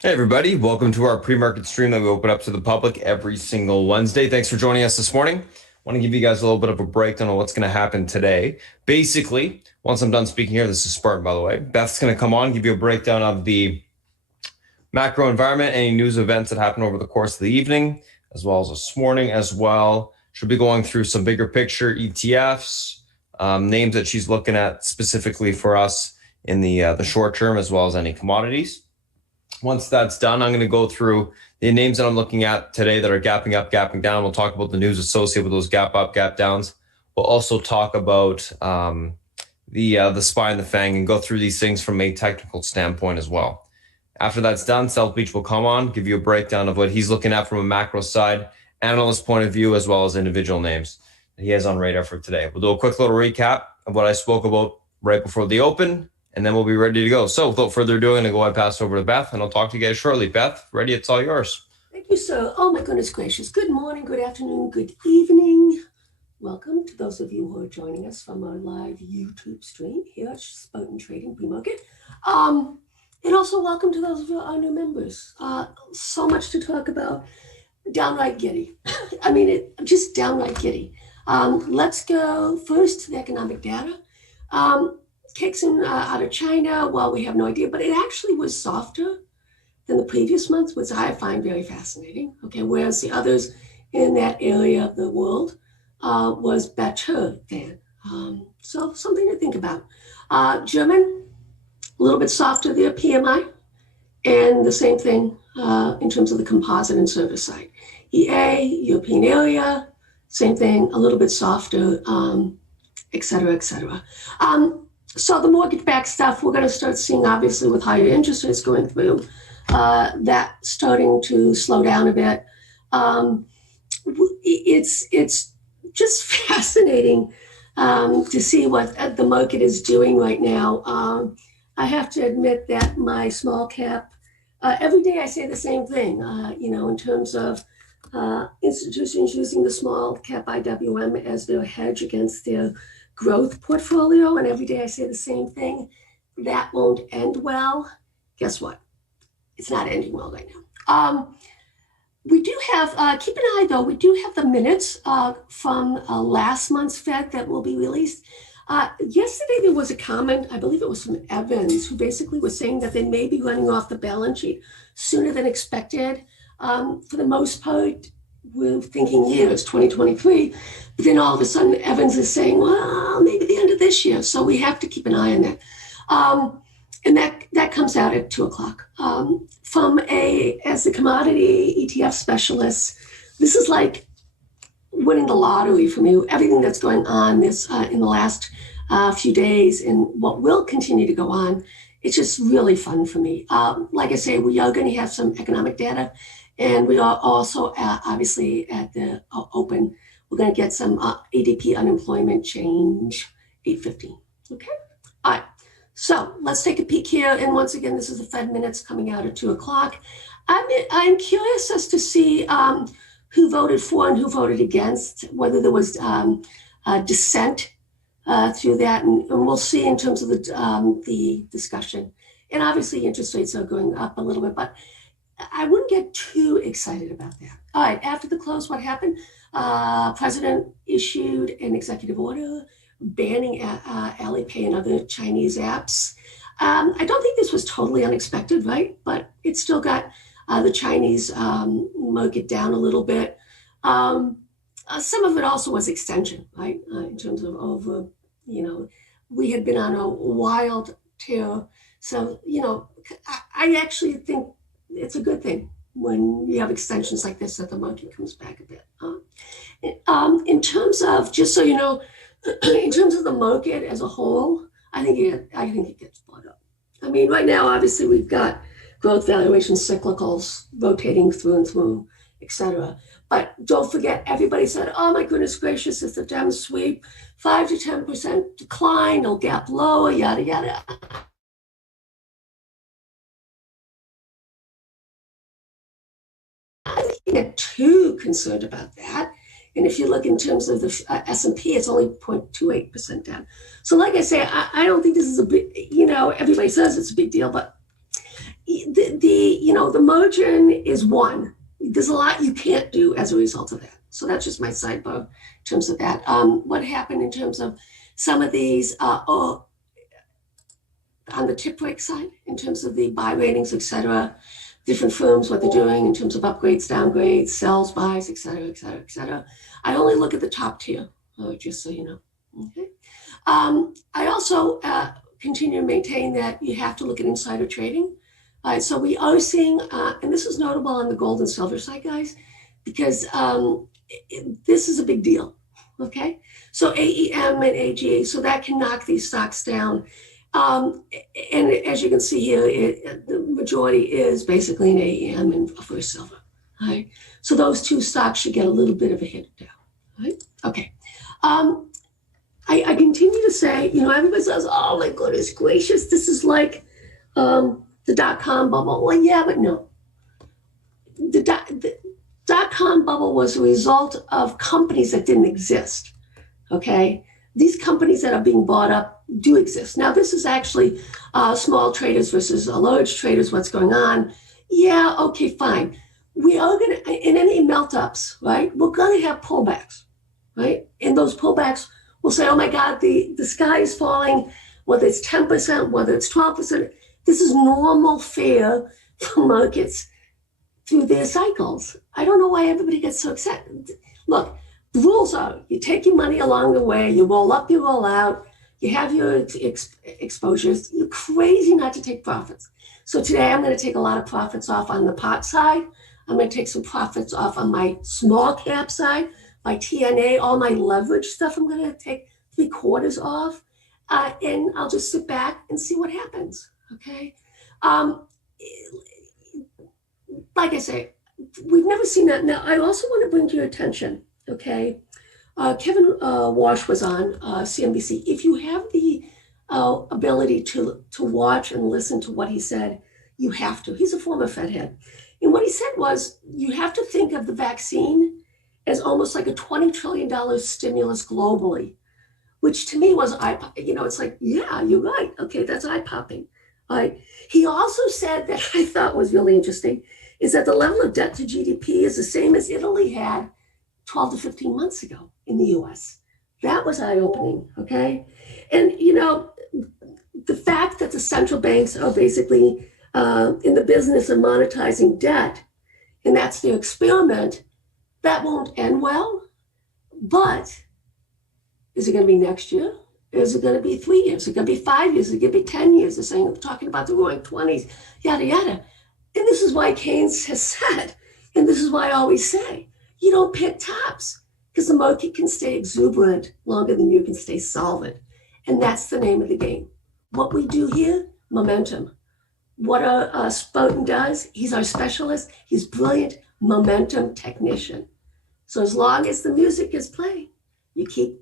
Hey everybody, welcome to our pre-market stream that we open up to the public every single Wednesday. Thanks for joining us this morning. I want to give you guys a little bit of a breakdown on what's going to happen today. Basically, once I'm done speaking here, this is Spartan, by the way, Beth's going to come on, give you a breakdown of the macro environment, any news events that happened over the course of the evening, as well as this morning as well. She'll be going through some bigger picture ETFs, names that she's looking at specifically for us in the short term, as well as any commodities. Once that's done, I'm going to go through the names that I'm looking at today that are gapping up, gapping down. We'll talk about the news associated with those gap up, gap downs. We'll also talk about the SPY and the FANG and go through these things from a technical standpoint as well. After that's done, South Beach will come on, give you a breakdown of what he's looking at from a macro side, analyst point of view, as well as individual names that he has on radar for today. We'll do a quick little recap of what I spoke about right before the open, and then we'll be ready to go. So without further ado, I'm going to go ahead and pass over to Beth, and I'll talk to you guys shortly. Beth, ready? It's all yours. Thank you, sir. Oh, my goodness gracious. Good morning, good afternoon, good evening. Welcome to those of you who are joining us from our live YouTube stream here at Spartan Trading Pre-Market. And also welcome to those of our new members. So much to talk about. Downright giddy. I mean, just downright giddy. Let's go first to the economic data. Kicks in out of China. Well, we have no idea, but it actually was softer than the previous months, which I find very fascinating. Okay, whereas the others in that area of the world was better than. So something to think about. German, a little bit softer there, PMI, and the same thing in terms of the composite and service side. EA, European area, same thing, a little bit softer, et cetera, et cetera. So the mortgage-backed stuff, we're going to start seeing, obviously, with higher interest rates going through, that starting to slow down a bit. It's just fascinating to see what the market is doing right now. I have to admit that my small cap, every day I say the same thing, in terms of institutions using the small cap IWM as their hedge against their growth portfolio, and every day I say the same thing. That won't end well. Guess what? It's not ending well right now. We do have, keep an eye though, we do have the minutes from last month's Fed that will be released. Yesterday there was a comment, I believe it was from Evans, who basically was saying that they may be running off the balance sheet sooner than expected. For the most part, we're thinking years, 2023, but then all of a sudden Evans is saying, well, maybe the end of this year. So we have to keep an eye on that. And that comes out at 2:00. As a commodity ETF specialist, this is like winning the lottery for me. Everything that's going on this in the last few days and what will continue to go on, it's just really fun for me. Like I say, we are going to have some economic data, and we are also obviously at the open, we're going to get some ADP unemployment change, 8:15. Okay. All right. So let's take a peek here. And once again, this is the Fed minutes coming out at 2:00. I'm curious as to see who voted for and who voted against, whether there was dissent through that. And we'll see in terms of the discussion. And obviously interest rates are going up a little bit, but I wouldn't get too excited about that. All right, after the close, what happened? President issued an executive order banning Alipay and other Chinese apps. I don't think this was totally unexpected, right? But it still got the Chinese market down a little bit. Some of it also was extension, right? In terms of over, we had been on a wild tear. So, I actually think it's a good thing when you have extensions like this that the market comes back a bit. In terms of, just so you know, in terms of the market as a whole, I think it gets bought up. I mean, right now, obviously, we've got growth valuation cyclicals rotating through and through, et cetera. But don't forget, everybody said, oh my goodness gracious, it's a down sweep, 5 to 10% decline, it'll gap lower, yada, yada. I think you get too concerned about that. And if you look in terms of the S&P, it's only 0.28% down. So like I say, I don't think this is a big, everybody says it's a big deal, but the margin is one. There's a lot you can't do as a result of that. So that's just my sidebar in terms of that. What happened in terms of some of these on the tip rate side, in terms of the buy ratings, et cetera, different firms, what they're doing in terms of upgrades, downgrades, sells, buys, et cetera, et cetera, et cetera. I only look at the top tier, just so you know. Okay. I also continue to maintain that you have to look at insider trading. So we are seeing, and this is notable on the gold and silver side, guys, because this is a big deal, okay? So AEM and AG, so that can knock these stocks down. And as you can see here, the majority is basically an AEM and for silver, right? So those two stocks should get a little bit of a hit down, right? Okay. I continue to say, everybody says, oh my goodness gracious, this is like the dot-com bubble. Well, yeah, but no. The dot-com bubble was a result of companies that didn't exist, okay? These companies that are being bought up do exist. Now, this is actually small traders versus large traders, what's going on. Yeah, okay, fine. We are going to, in any melt-ups, right, we're going to have pullbacks, right? And those pullbacks will say, oh my God, the sky is falling, whether it's 10%, whether it's 12%. This is normal fare for markets through their cycles. I don't know why everybody gets so excited. Look, the rules are you take your money along the way, you roll up, you roll out, you have your exposures. You're crazy not to take profits. So today I'm going to take a lot of profits off on the pot side. I'm going to take some profits off on my small cap side, my TNA, all my leverage stuff. I'm going to take 3/4 off, and I'll just sit back and see what happens. Okay. Like I say, we've never seen that. Now, I also want to bring to your attention, okay, Kevin Walsh was on CNBC. If you have the ability to watch and listen to what he said, you have to. He's a former Fed head. And what he said was, you have to think of the vaccine as almost like a $20 trillion stimulus globally, which to me was it's like, yeah, you're right. Okay, that's eye-popping. He also said that I thought was really interesting is that the level of debt to GDP is the same as Italy had 12 to 15 months ago in the US. That was eye-opening, okay? And, the fact that the central banks are basically in the business of monetizing debt, and that's their experiment, that won't end well. But is it going to be next year? Is it going to be 3 years? Is it going to be 5 years? Is it going to be 10 years? They're talking about the roaring 20s, yada, yada. And this is why Keynes has said, and this is why I always say, you don't pick tops because the market can stay exuberant longer than you can stay solvent. And that's the name of the game. What we do here, momentum. What Spartan does, he's our specialist. He's brilliant momentum technician. So as long as the music is playing, you keep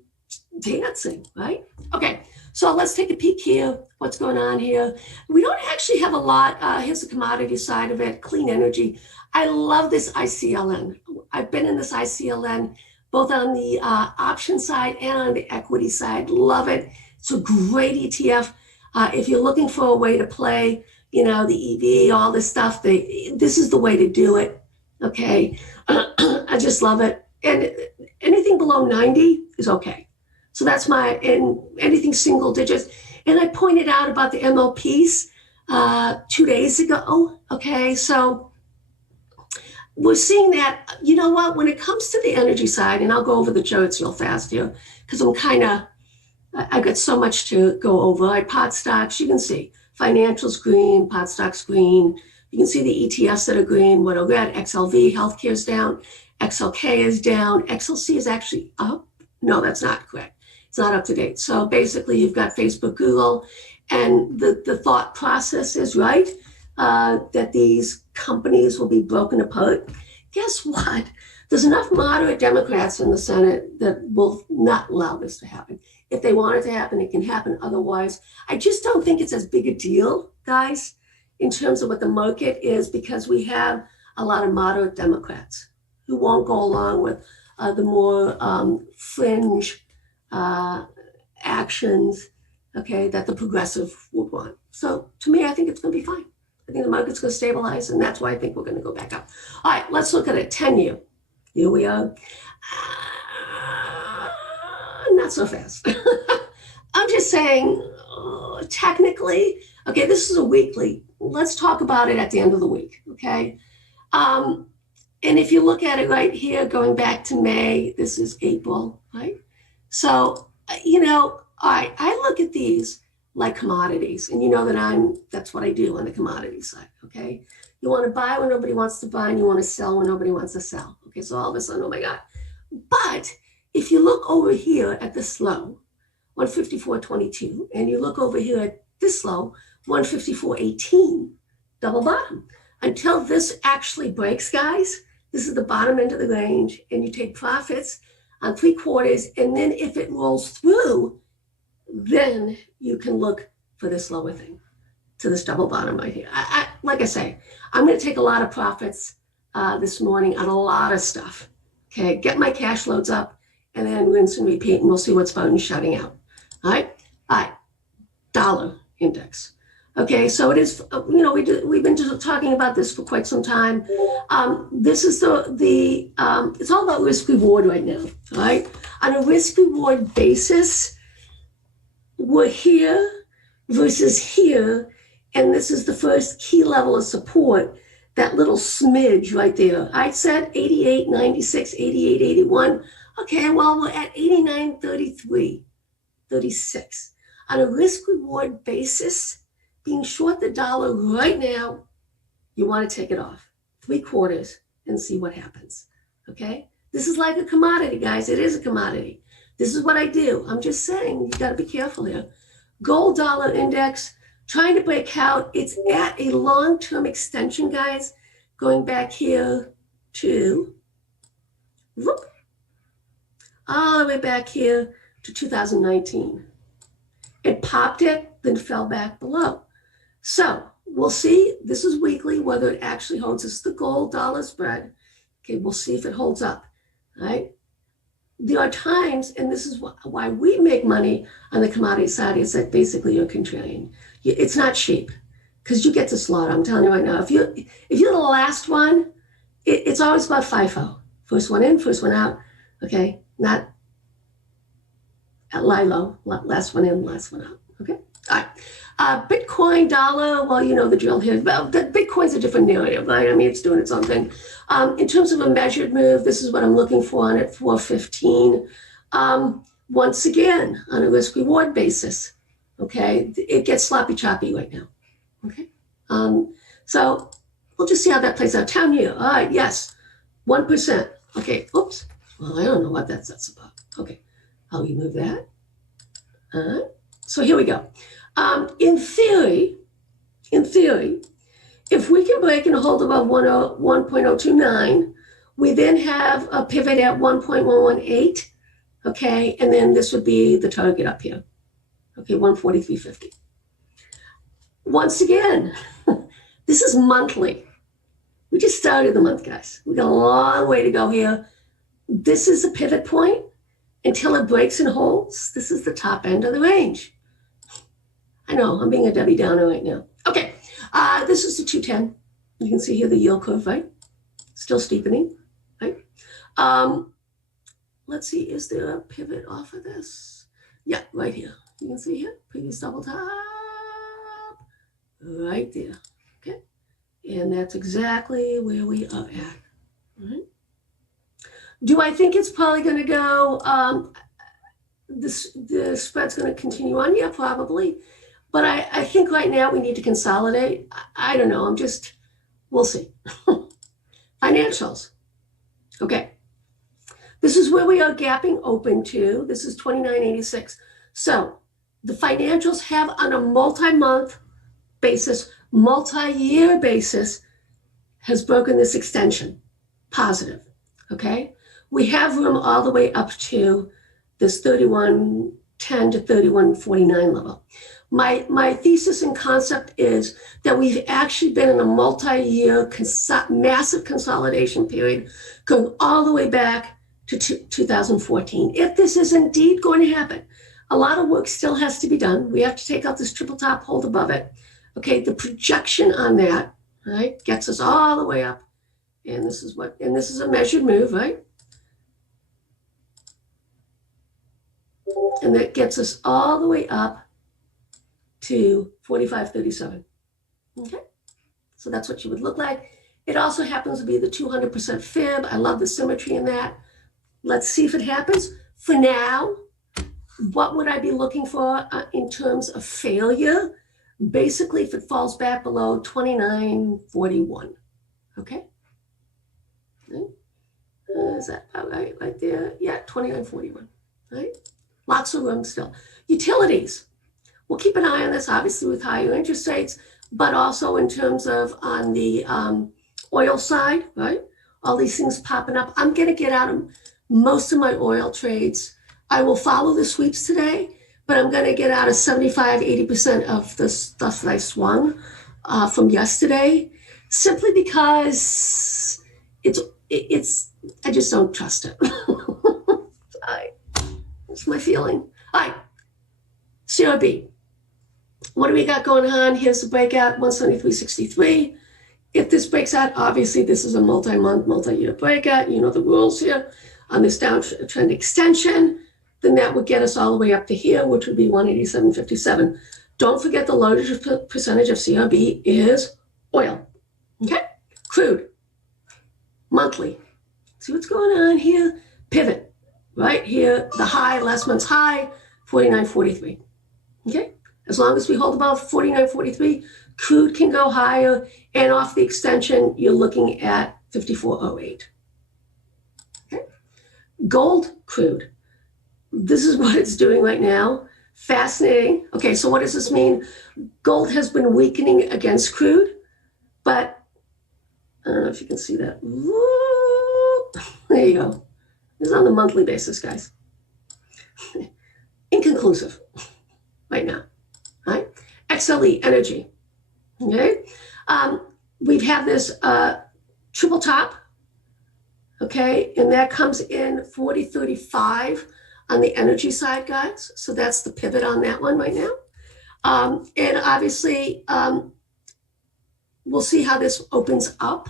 dancing, right? Okay, so let's take a peek here. What's going on here? We don't actually have a lot. Here's the commodity side of it, clean energy. I love this ICLN. I've been in this ICLN both on the option side and on the equity side. Love it. It's a great ETF. If you're looking for a way to play, the EV, all this stuff, this is the way to do it. Okay, I just love it. And anything below 90 is okay. So that's and anything single digits. And I pointed out about the MLPs 2 days ago. Okay, so we're seeing that, you know what, when it comes to the energy side, and I'll go over the charts real fast here, because I got so much to go over. Pot stocks, you can see financials green, pot stocks green. You can see the ETFs that are green, what are red, XLV, healthcare is down, XLK is down, XLC is actually up. No, that's not correct. It's not up to date. So basically you've got Facebook, Google, and the thought process is right, that these companies will be broken apart. Guess what? There's enough moderate Democrats in the Senate that will not allow this to happen. If they want it to happen, it can happen. Otherwise, I just don't think it's as big a deal, guys, in terms of what the market is, because we have a lot of moderate Democrats who won't go along with the more fringe actions, okay, that the progressive would want. So to me, I think it's going to be fine. I think the market's going to stabilize, and that's why I think we're going to go back up. All right, let's look at a 10-year. Here we are. Not so fast. I'm just saying, technically, okay, this is a weekly. Let's talk about it at the end of the week, okay? And if you look at it right here, going back to May, this is April, right? So, all right, I look at these like commodities, and you know that that's what I do on the commodity side, okay? You want to buy when nobody wants to buy, and you want to sell when nobody wants to sell. Okay, so all of a sudden, oh my God. But if you look over here at this low, 154.22, and you look over here at this low, 154.18, double bottom. Until this actually breaks, guys, this is the bottom end of the range, and you take profits on 3/4, and then if it rolls through, then you can look for this lower thing, to this double bottom right here. Like I say, I'm going to take a lot of profits this morning on a lot of stuff. Okay, get my cash loads up, and then rinse and repeat, and we'll see what's Spartan shutting out. All right, dollar index. Okay, so it is, we've been talking about this for quite some time. This is it's all about risk reward right now, all right? On a risk reward basis, we're here versus here, and this is the first key level of support, that little smidge right there. I said 88.96, 88.81. Okay, well, we're at 89.33, 36. On a risk reward basis, being short the dollar right now, you want to take it off 3/4 and see what happens. Okay, this is like a commodity, guys. It is a commodity. This is what I do. I'm just saying, you got to be careful here. Gold dollar index trying to break out. It's at a long-term extension, guys, going back here to whoop, all the way back here to 2019. It popped it, then fell back below. So we'll see. This is weekly, whether it actually holds. This is the gold dollar spread. Okay, we'll see if it holds up. All right. There are times, and this is why we make money on the commodity side, is that basically you're contrarian. It's not cheap, because you get to slaughter. I'm telling you right now. If you're the last one, it's always about FIFO. First one in, first one out. Okay, not at LILO, last one in, last one out. Okay, all right. Bitcoin, dollar, well, you know the drill here. Well, the Bitcoin's a different narrative, right? I mean, it's doing its own thing. In terms of a measured move, this is what I'm looking for on at 415. Once again, on a risk reward basis, okay? It gets sloppy choppy right now, okay? So we'll just see how that plays out. Town year, all right, yes, 1%. Okay, oops. Well, I don't know what that's about. Okay, how you move that? So here we go. In theory, if we can break and hold above 1.029, we then have a pivot at 1.118, okay? And then this would be the target up here, okay, 143.50. Once again, this is monthly. We just started the month, guys. We got a long way to go here. This is a pivot point. Until it breaks and holds, this is the top end of the range. I know, I'm being a Debbie Downer right now. Okay, this is the 210. You can see here the yield curve, right? Still steepening, right? Let's see, is there a pivot off of this? Yeah, right here. You can see here, previous double top, right there, okay? And that's exactly where we are at, all right? Do I think it's probably going to go, the spread's going to continue on? Yeah, probably. But I think right now we need to consolidate. I don't know. We'll see. Financials. Okay. This is where we are gapping open to. This is 29.86. So the financials have on a multi-month basis, multi-year basis, has broken this extension. Positive. Okay. We have room all the way up to this 31.10 to 31.49 level. My thesis and concept is that we've actually been in a multi-year massive consolidation period going all the way back to 2014. If this is indeed going to happen, a lot of work still has to be done. We have to take out this triple top, hold above it. Okay, the projection on that, right, gets us all the way up. And this is a measured move, right? And that gets us all the way up to 45.37. Okay, so that's what you would look like. It also happens to be the 200% fib. I love the symmetry in that. Let's see if it happens. For now, what would I be looking for in terms of failure? Basically, if it falls back below 29.41. Okay. Is that about right there? Yeah, 29.41. Right. Lots of room still. Utilities. We'll keep an eye on this, obviously, with higher interest rates, but also in terms of on the oil side, right? All these things popping up. I'm going to get out of most of my oil trades. I will follow the sweeps today, but I'm going to get out of 75, 80% of the stuff that I swung from yesterday, simply because I just don't trust it. That's my feeling. All right, CRB. What do we got going on? Here's the breakout, 173.63. If this breaks out, obviously this is a multi-month, multi-year breakout. You know the rules here. On this downtrend extension, then that would get us all the way up to here, which would be 187.57. Don't forget the largest percentage of CRB is oil. Okay? Crude. Monthly. See what's going on here? Pivot. Right here, the high, last month's high, 49.43. Okay? As long as we hold above 49.43, crude can go higher, and off the extension, you're looking at 54.08. Okay? Gold, crude. This is what it's doing right now. Fascinating. Okay, so what does this mean? Gold has been weakening against crude, but I don't know if you can see that. There you go. This is on the monthly basis, guys. Inconclusive right now. Right? XLE, energy. Okay? We've had this triple top. Okay? And that comes in 40.35 on the energy side, guys. So that's the pivot on that one right now. And obviously, we'll see how this opens up.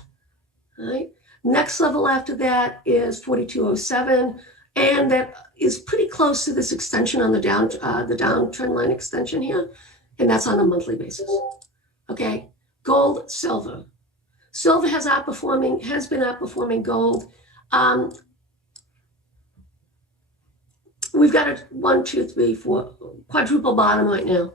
Right? Next level after that is 42.07. And that is pretty close to this extension on the downtrend line extension here. And that's on a monthly basis. Okay, gold, silver. Silver has been outperforming gold. We've got a 1, 2, 3, 4 quadruple bottom right now.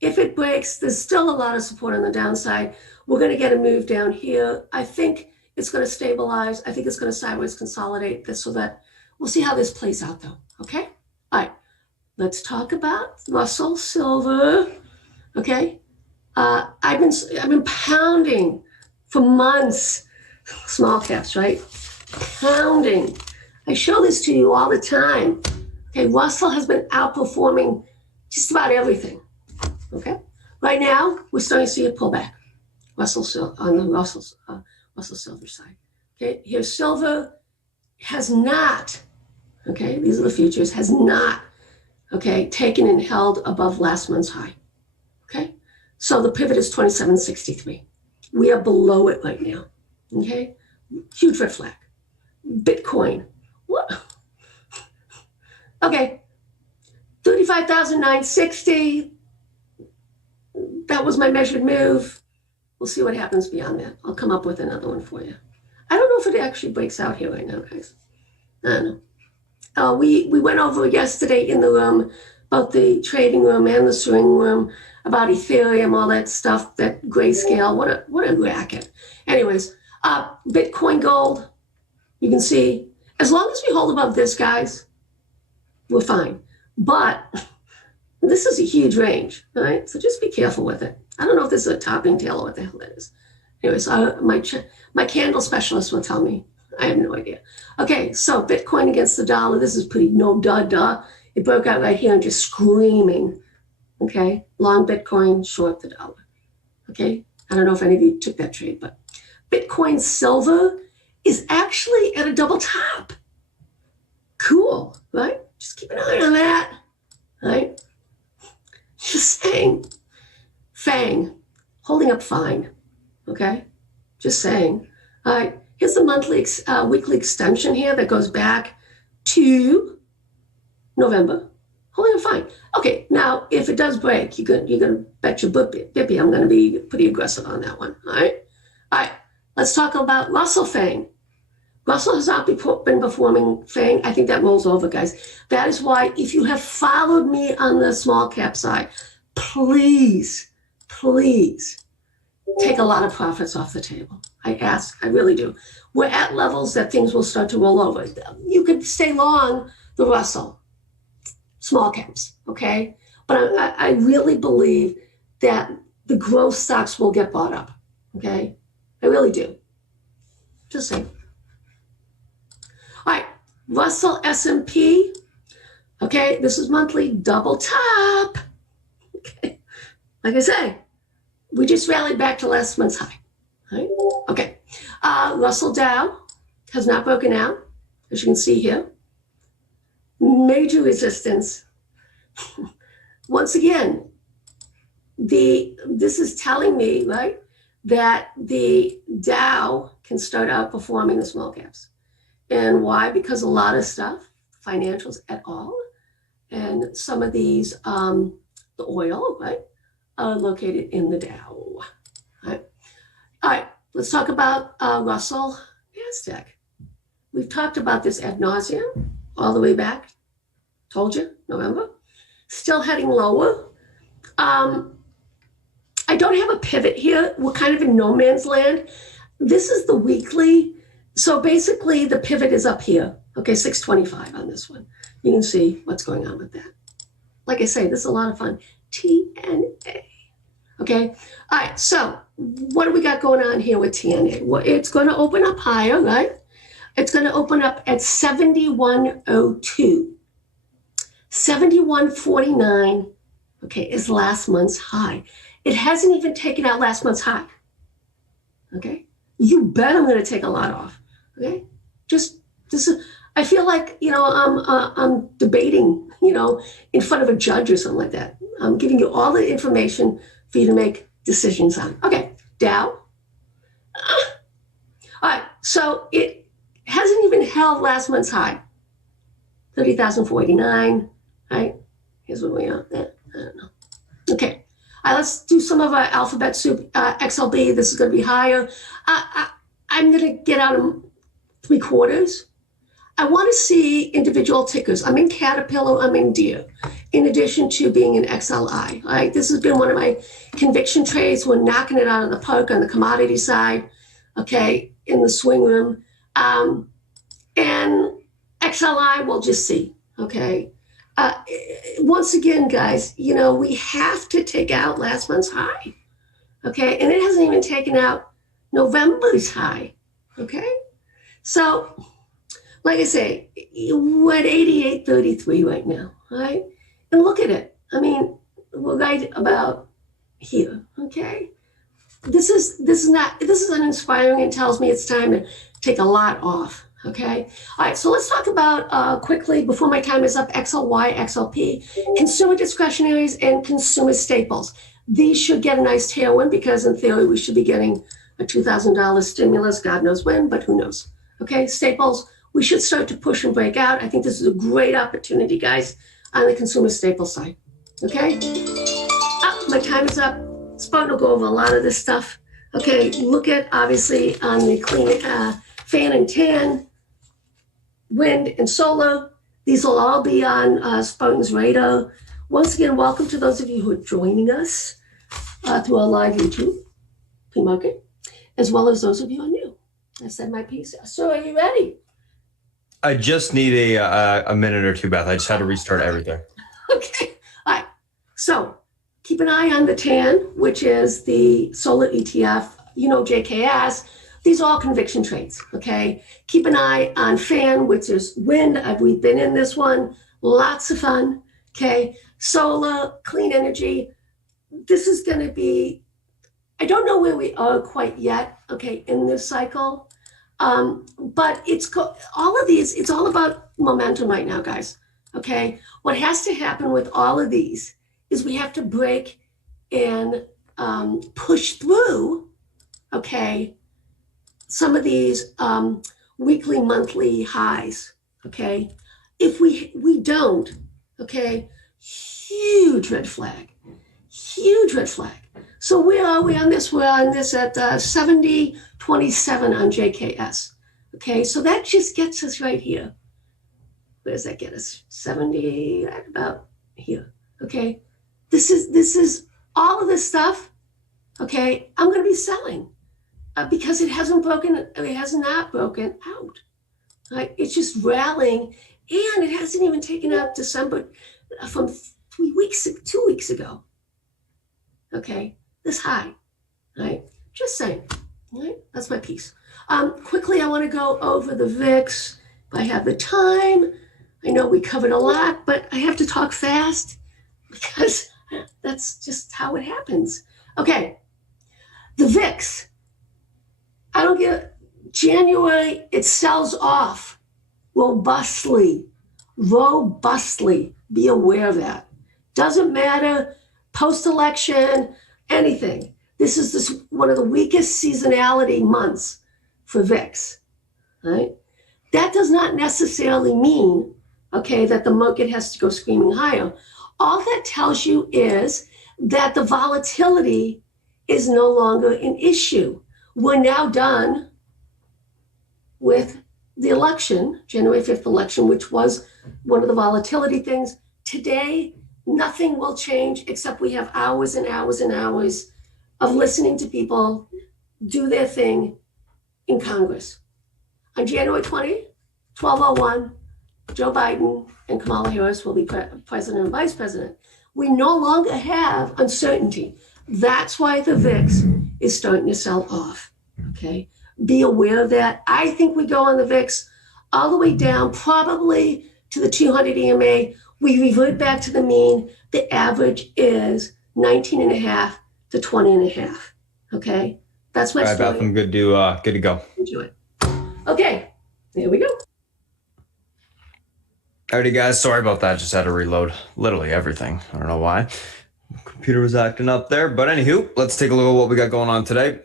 If it breaks, there's still a lot of support on the downside. We're going to get a move down here. I think it's going to stabilize. I think it's going to sideways consolidate this so that we'll see how this plays out though. Okay. All right. Let's talk about Russell Silver. Okay. I've been pounding for months, small caps, right? Pounding. I show this to you all the time. Okay. Russell has been outperforming just about everything. Okay. Right now, we're starting to see a pullback. Russell Silver side. Okay. Here, silver has not, okay, these are the futures, has not, okay, taken and held above last month's high. Okay. So the pivot is 27.63. We are below it right now. Okay. Huge red flag. Bitcoin. What? Okay. 35,960. That was my measured move. We'll see what happens beyond that. I'll come up with another one for you. I don't know if it actually breaks out here right now, guys. I don't know. We went over yesterday in the room, both the trading room and the swing room, about Ethereum, all that stuff, that grayscale. What a racket. Anyways, Bitcoin, gold, you can see, as long as we hold above this, guys, we're fine. But this is a huge range, right? So just be careful with it. I don't know if this is a topping tail or what the hell that is. Anyways, my candle specialist will tell me. I have no idea. Okay, so Bitcoin against the dollar. This is pretty duh. It broke out right here and just screaming. Okay, long Bitcoin, short the dollar. Okay, I don't know if any of you took that trade, but Bitcoin silver is actually at a double top. Cool, right? Just keep an eye on that, right? Just saying. FANG, holding up fine, okay? Just saying. All right, here's the monthly, weekly extension here that goes back to November. Holding up fine. Okay, now if it does break, you're gonna bet your bippy I'm gonna be pretty aggressive on that one, all right? All right, let's talk about Russell Fang. Russell has not been performing Fang. I think that rolls over, guys. That is why if you have followed me on the small cap side, please take a lot of profits off the table. I really do. We're at levels that things will start to roll over. You could stay long the Russell, small caps, okay? But I really believe that the growth stocks will get bought up, okay? I really do. Just saying. All right, Russell S&P. Okay, this is monthly double top. Okay, like I say, we just rallied back to last month's high. Right? Okay, Russell Dow has not broken out, as you can see here. Major resistance. Once again, this is telling me, right, that the Dow can start outperforming the small caps. And why? Because a lot of stuff, financials et al., and some of these, the oil, right, are located in the Dow. Right? All right, let's talk about Russell Nasdaq. We've talked about this ad nauseum all the way back. Told you, November. Still heading lower. I don't have a pivot here. We're kind of in no man's land. This is the weekly. So basically the pivot is up here. Okay, 625 on this one. You can see what's going on with that. Like I say, this is a lot of fun. TNA. Okay, all right, so what do we got going on here with TNA? Well, it's going to open up higher, right? It's going to open up at 7102. 7149, okay, is last month's high. It hasn't even taken out last month's high. Okay, you bet I'm going to take a lot off. Okay, just this is. I feel like I'm debating, in front of a judge or something like that. I'm giving you all the information for you to make decisions on. Okay, Dow. All right, so it hasn't even held last month's high. 30,049. Right, here's what we are. I don't know. Okay, all right, let's do some of our alphabet soup. XLB. This is going to be higher. I'm going to get out of 3/4. I want to see individual tickers. I'm in Caterpillar, I'm in Deere, in addition to being in XLI. All right, this has been one of my conviction trades. We're knocking it out of the park on the commodity side, okay, in the swing room. And XLI, we'll just see, okay. Once again, guys, we have to take out last month's high, okay, and it hasn't even taken out November's high, okay. So, like I say, we're at 88.33 right now, right? And look at it. I mean, we're right about here, okay? This is uninspiring. It tells me it's time to take a lot off, okay? All right, so let's talk about quickly, before my time is up, XLY, XLP, consumer discretionaries and consumer staples. These should get a nice tailwind because in theory, we should be getting a $2,000 stimulus, God knows when, but who knows, okay? Staples, we should start to push and break out. I think this is a great opportunity, guys, on the consumer staples side, okay? My time is up. Spartan will go over a lot of this stuff. Okay, look at, obviously, on the clean fan and tan, wind and solar. These will all be on Spartan's radar. Once again, welcome to those of you who are joining us through our live YouTube pre-market, as well as those of you who are new. I said my piece. So are you ready? I just need a minute or two, Beth. I just had to restart everything. Okay. All right. So keep an eye on the TAN, which is the solar ETF, JKS. These are all conviction trades, okay? Keep an eye on FAN, which is wind. We've been in this one. Lots of fun, okay? Solar, clean energy. This is going to be, I don't know where we are quite yet, okay, in this cycle. But all of these, it's all about momentum right now, guys, okay? What has to happen with all of these is we have to break and push through, okay, some of these weekly, monthly highs, okay? If we don't, okay, huge red flag, huge red flag. So where are we on this? We're on this at 70.27 on JKS, okay? So that just gets us right here. Where does that get us? 70, right about here, okay? This is all of this stuff, okay? I'm going to be selling because it has not broken out, right? It's just rallying, and it hasn't even taken out December from 2 weeks ago, okay? This high, right? Just saying, right? That's my piece. Quickly, I want to go over the VIX if I have the time. I know we covered a lot, but I have to talk fast because that's just how it happens. Okay, the VIX. I don't get January, it sells off robustly. Be aware of that. Doesn't matter, post-election, anything. This is one of the weakest seasonality months for VIX, right? That does not necessarily mean, okay, that the market has to go screaming higher. All that tells you is that the volatility is no longer an issue. We're now done with the election, January 5th election, which was one of the volatility things. Today, nothing will change except we have hours and hours and hours of listening to people do their thing in Congress. On January 20, 1201, Joe Biden and Kamala Harris will be president and vice president. We no longer have uncertainty. That's why the VIX is starting to sell off, okay? Be aware of that. I think we go on the VIX all the way down, probably to the 200 EMA. We revert back to the mean. The average is 19.5 to 20.5, okay? That's my All right, story. Beth, I'm good to go. Enjoy it. Okay, there we go. Alrighty, guys, sorry about that. Just had to reload literally everything. I don't know why. Computer was acting up there. But anywho, let's take a look at what we got going on today.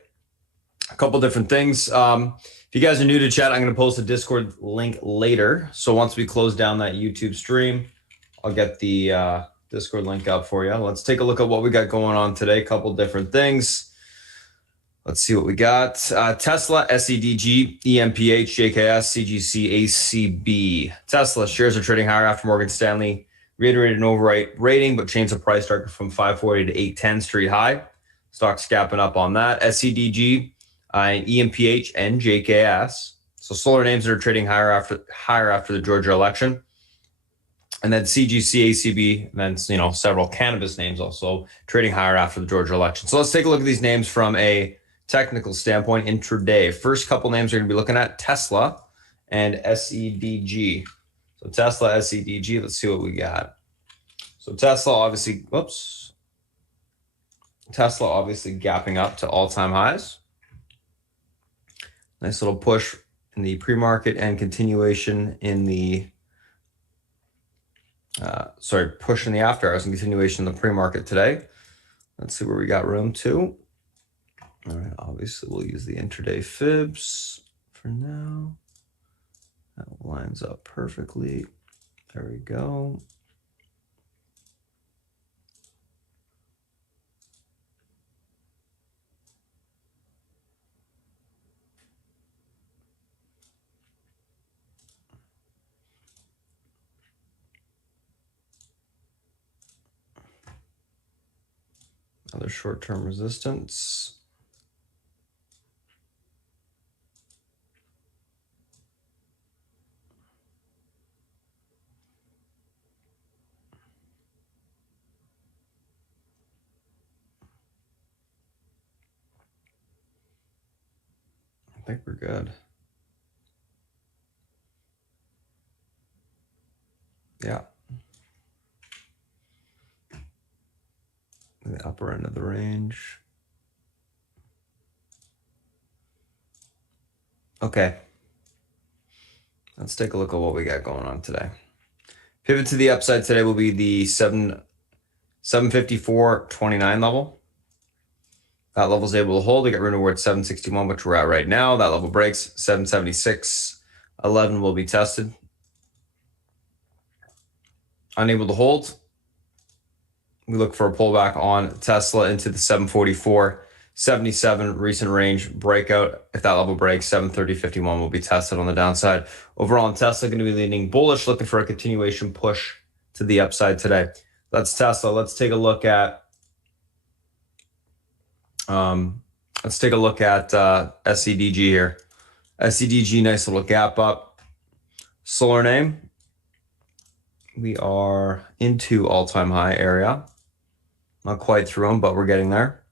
A couple different things. If you guys are new to chat, I'm going to post a Discord link later. So once we close down that YouTube stream, I'll get the Discord link up for you. Let's take a look at what we got going on today. A couple different things. Let's see what we got. Tesla, SEDG, EMPH, JKS, CGC, ACB. Tesla shares are trading higher after Morgan Stanley reiterated an overwrite rating, but changed the price target from 540 to 810 street high. Stock's gapping up on that. SEDG, EMPH, and JKS. So solar names that are trading higher after the Georgia election. And then CGC, ACB, and then several cannabis names also trading higher after the Georgia election. So let's take a look at these names from a technical standpoint intraday. First couple names we're going to be looking at, Tesla and SEDG. So Tesla, SEDG, let's see what we got. So Tesla obviously gapping up to all-time highs. Nice little push in the pre-market and continuation in the push in the after hours and continuation in the pre-market today. Let's see where we got room to. All right, obviously we'll use the intraday fibs for now. That lines up perfectly. There we go. Another short-term resistance. I think we're good. Yeah. The upper end of the range. Okay. Let's take a look at what we got going on today. Pivot to the upside today will be the 754.29 level. That level is able to hold. We get room toward 761, which we're at right now. That level breaks 776.11 will be tested. Unable to hold. We look for a pullback on Tesla into the 744.77 recent range breakout. If that level breaks, 730.51 will be tested on the downside. Overall, on Tesla, going to be leaning bullish, looking for a continuation push to the upside today. That's Tesla. Let's take a look at SCDG here. SCDG, nice little gap up. Solar name. We are into all-time high area. Not quite through them, but we're getting there.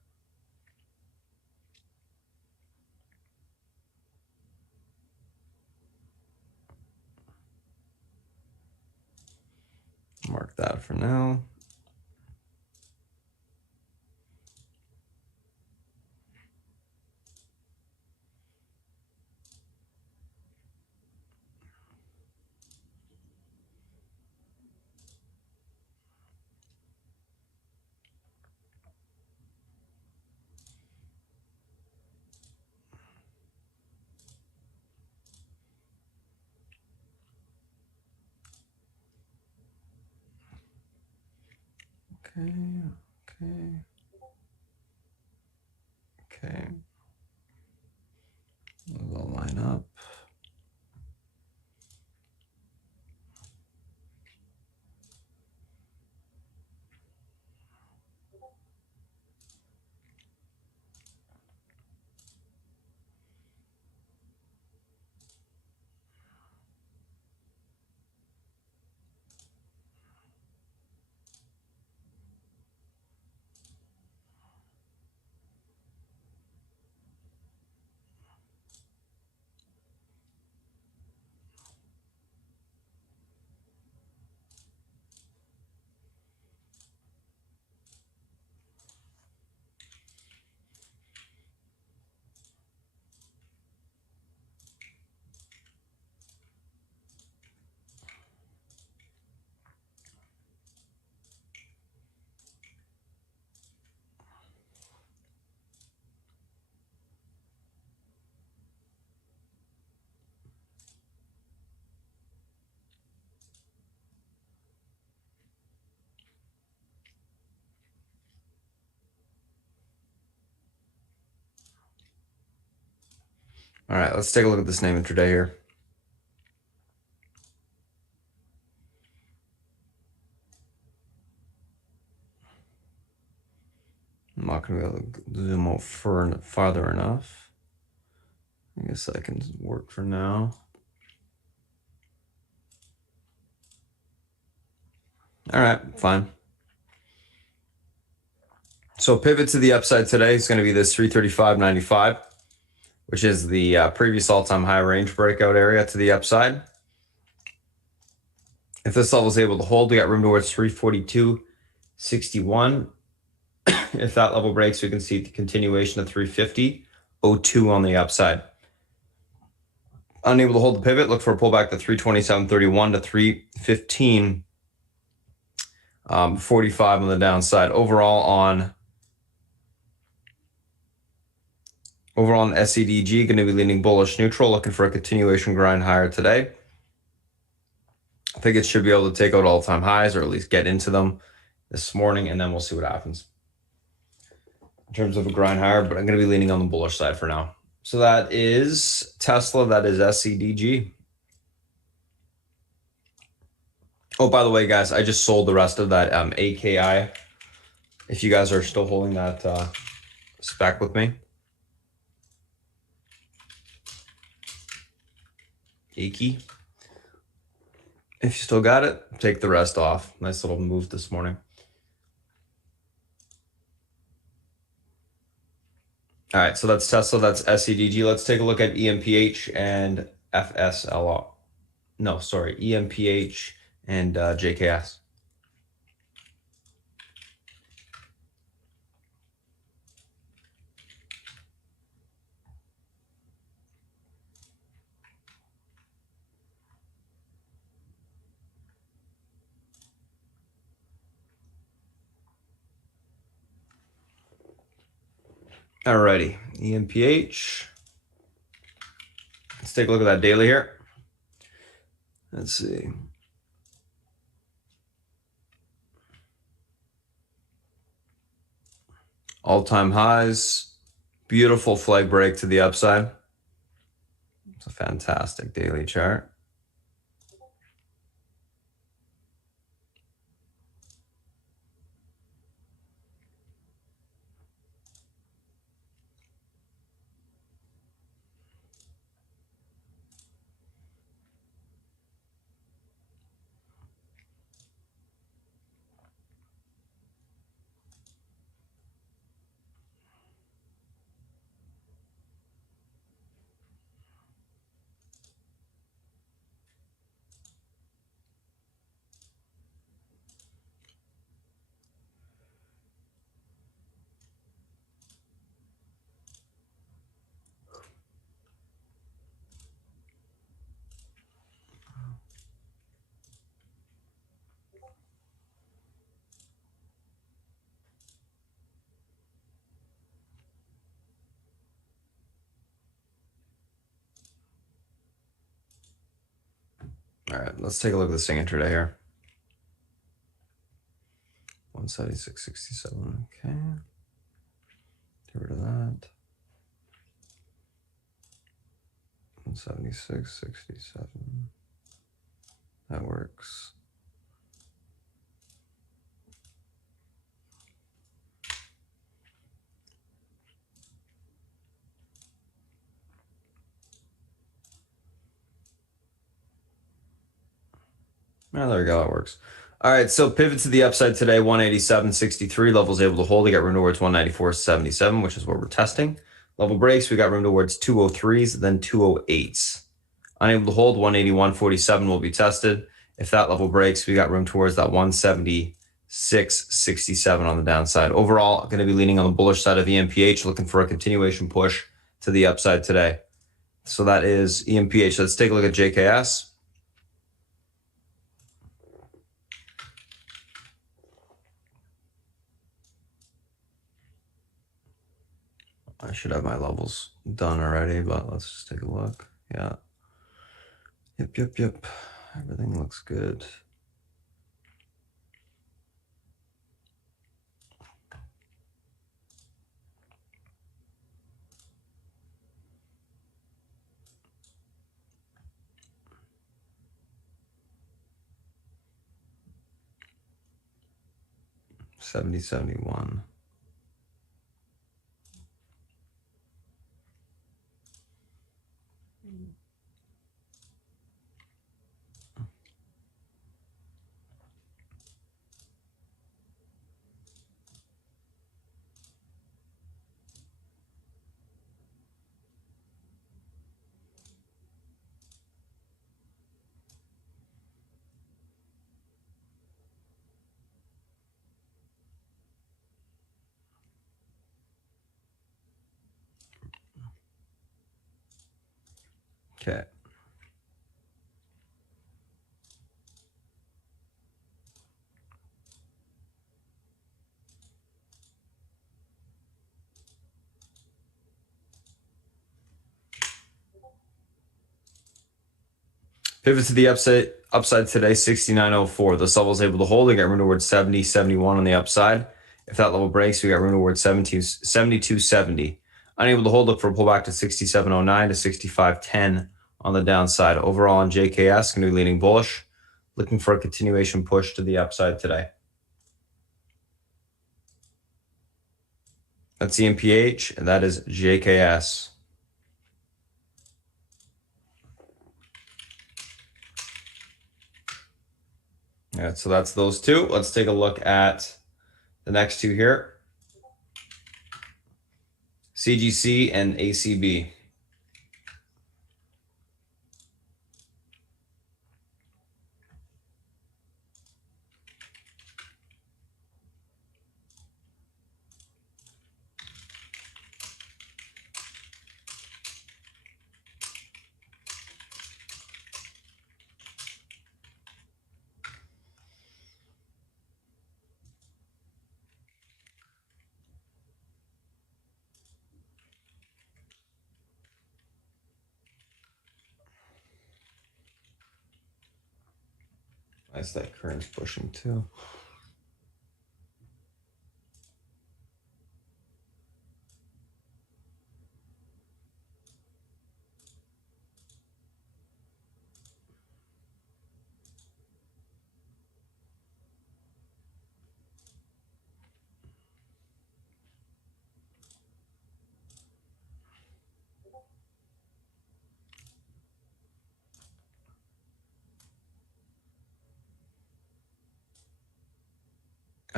Mark that for now. Okay. We'll line up. All right, let's take a look at this name intraday here. I'm not going to be able to zoom out farther enough. I guess that can work for now. All right, fine. So pivot to the upside today is going to be this 335.95, which is the previous all-time high range breakout area to the upside. If this level is able to hold, we got room towards 342.61. If that level breaks, we can see the continuation of 350.02 on the upside. Unable to hold the pivot, look for a pullback to 327.31 to 315.45 on the downside. Overall on SCDG, going to be leaning bullish neutral, looking for a continuation grind higher today. I think it should be able to take out all-time highs, or at least get into them this morning, and then we'll see what happens in terms of a grind higher, but I'm going to be leaning on the bullish side for now. So that is Tesla, that is SCDG. Oh, by the way, guys, I just sold the rest of that AKI. If you guys are still holding that spec with me. Aki. If you still got it, take the rest off. Nice little move this morning. All right, so that's Tesla, that's SCDG. Let's take a look at EMPH and FSLR. No, sorry, EMPH and JKS. Alrighty, EMPH. Let's take a look at that daily here. Let's see. All-time highs. Beautiful flag break to the upside. It's a fantastic daily chart. All right, let's take a look at this thing intraday here. 176.67. Okay. Get rid of that. 176.67. That works. Oh, there we go. That works. All right, so pivot to the upside today, 187.63. Levels able to hold. We got room towards 194.77, which is what we're testing. Level breaks, we got room towards 203s, then 208s. Unable to hold, 181.47 will be tested. If that level breaks, we got room towards that 176.67 on the downside. Overall, going to be leaning on the bullish side of the EMPH, looking for a continuation push to the upside today. So that is EMPH. Let's take a look at JKS. I should have my levels done already, but let's just take a look. Yeah. Yep. Everything looks good. $70.71. Okay. Pivot to the upside today, 69.04. This level is able to hold. We got room towards 70.71 on the upside. If that level breaks, we got room towards 72.70. Unable to hold, look for a pullback to 67.09 to 65.10 on the downside. Overall on JKS, going to be leaning bullish, looking for a continuation push to the upside today. That's EMPH, and that is JKS. All right, so that's those two. Let's take a look at the next two here. CGC and ACB. Nice, that current's pushing too.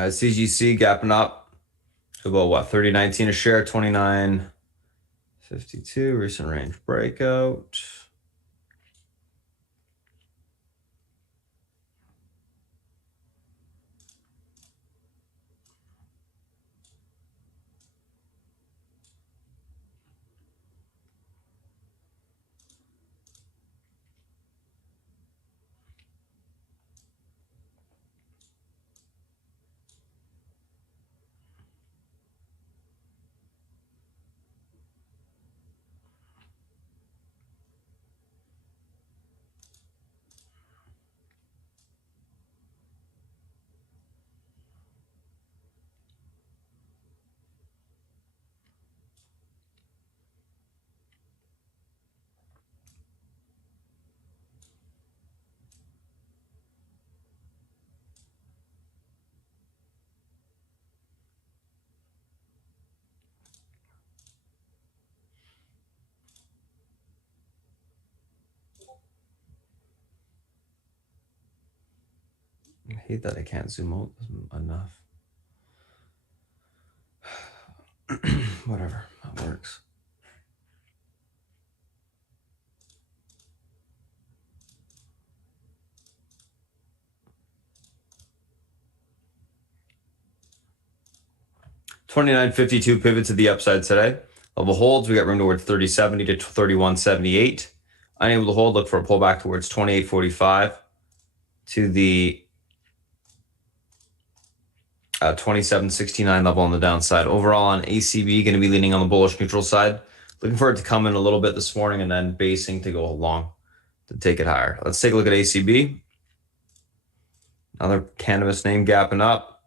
CGC gapping up to about what, 30.19 a share, 29.52 recent range breakout. I hate that I can't zoom out enough. Whatever, that works. $29.52 pivot to the upside today. Level holds, we got room towards 30.70 to 31.78. Unable to hold, look for a pullback towards 28.45 to the 27.69 level on the downside. Overall on ACB, going to be leaning on the bullish neutral side. Looking for it to come in a little bit this morning and then basing to go long to take it higher. Let's take a look at ACB. Another cannabis name gapping up.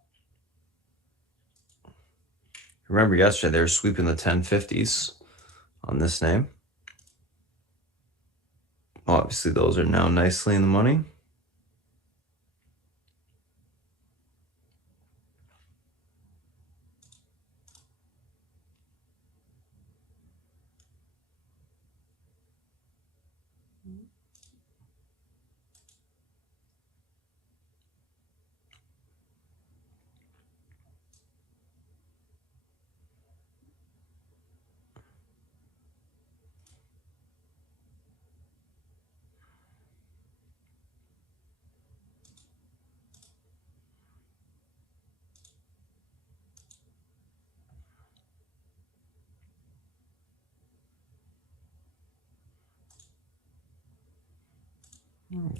Remember yesterday they were sweeping the 1050s on this name. Obviously those are now nicely in the money.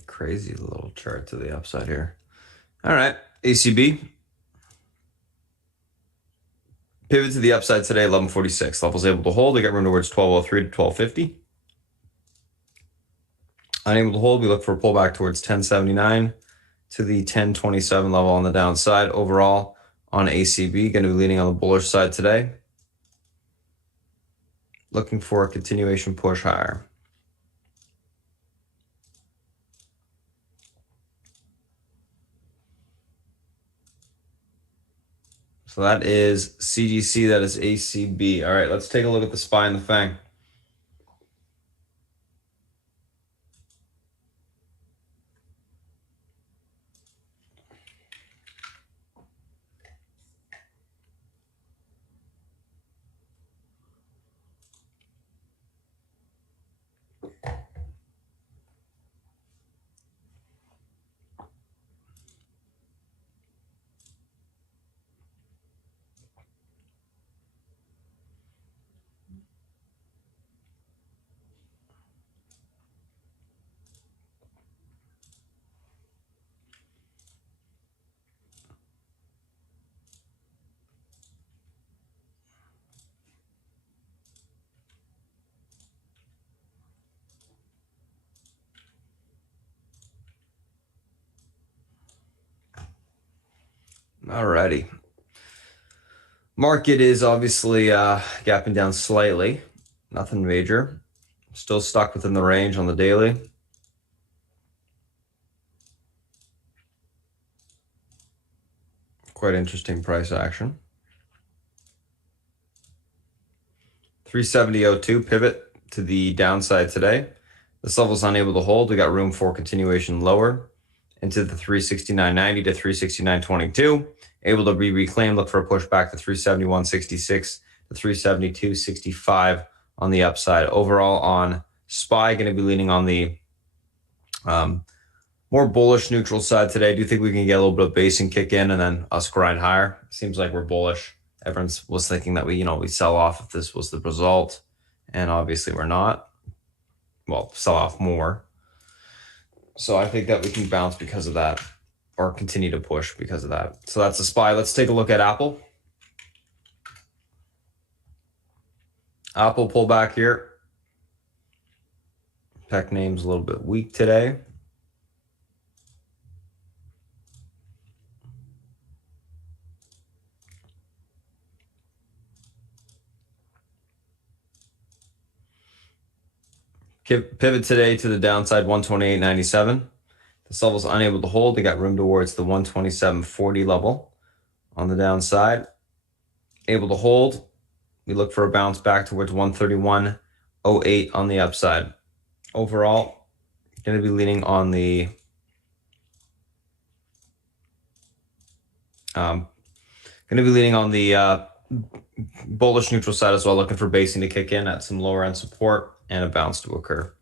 Crazy little chart to the upside here. All right, ACB. Pivot to the upside today, 11.46. Levels able to hold. We got room towards 12.03 to 12.50. Unable to hold, we look for a pullback towards 10.79 to the 10.27 level on the downside. Overall, on ACB, going to be leaning on the bullish side today. Looking for a continuation push higher. So that is CGC, that is ACB. All right, let's take a look at the SPY and the FANG. Alrighty. Market is obviously gapping down slightly. Nothing major. Still stuck within the range on the daily. Quite interesting price action. 370.02 pivot to the downside today. This level is unable to hold. We got room for continuation lower into the 369.90 to 369.22. Able to be reclaimed. Look for a pushback to 371.66 to 372.65 on the upside. Overall on SPY, going to be leaning on the more bullish neutral side today. I do think we can get a little bit of basing kick in and then us grind higher. Seems like we're bullish. Everyone was thinking that we sell off if this was the result, and obviously we're not. Well, sell off more. So I think that we can bounce because of that, or continue to push because of that. So that's the SPY. Let's take a look at Apple. Apple pullback here. Tech name's a little bit weak today. Pivot today to the downside, 128.97. This level is unable to hold. They got room towards the 127.40 level on the downside. Able to hold. We look for a bounce back towards 131.08 on the upside. Overall, going to be leaning on the bullish neutral side as well, looking for basing to kick in at some lower end support and a bounce to occur.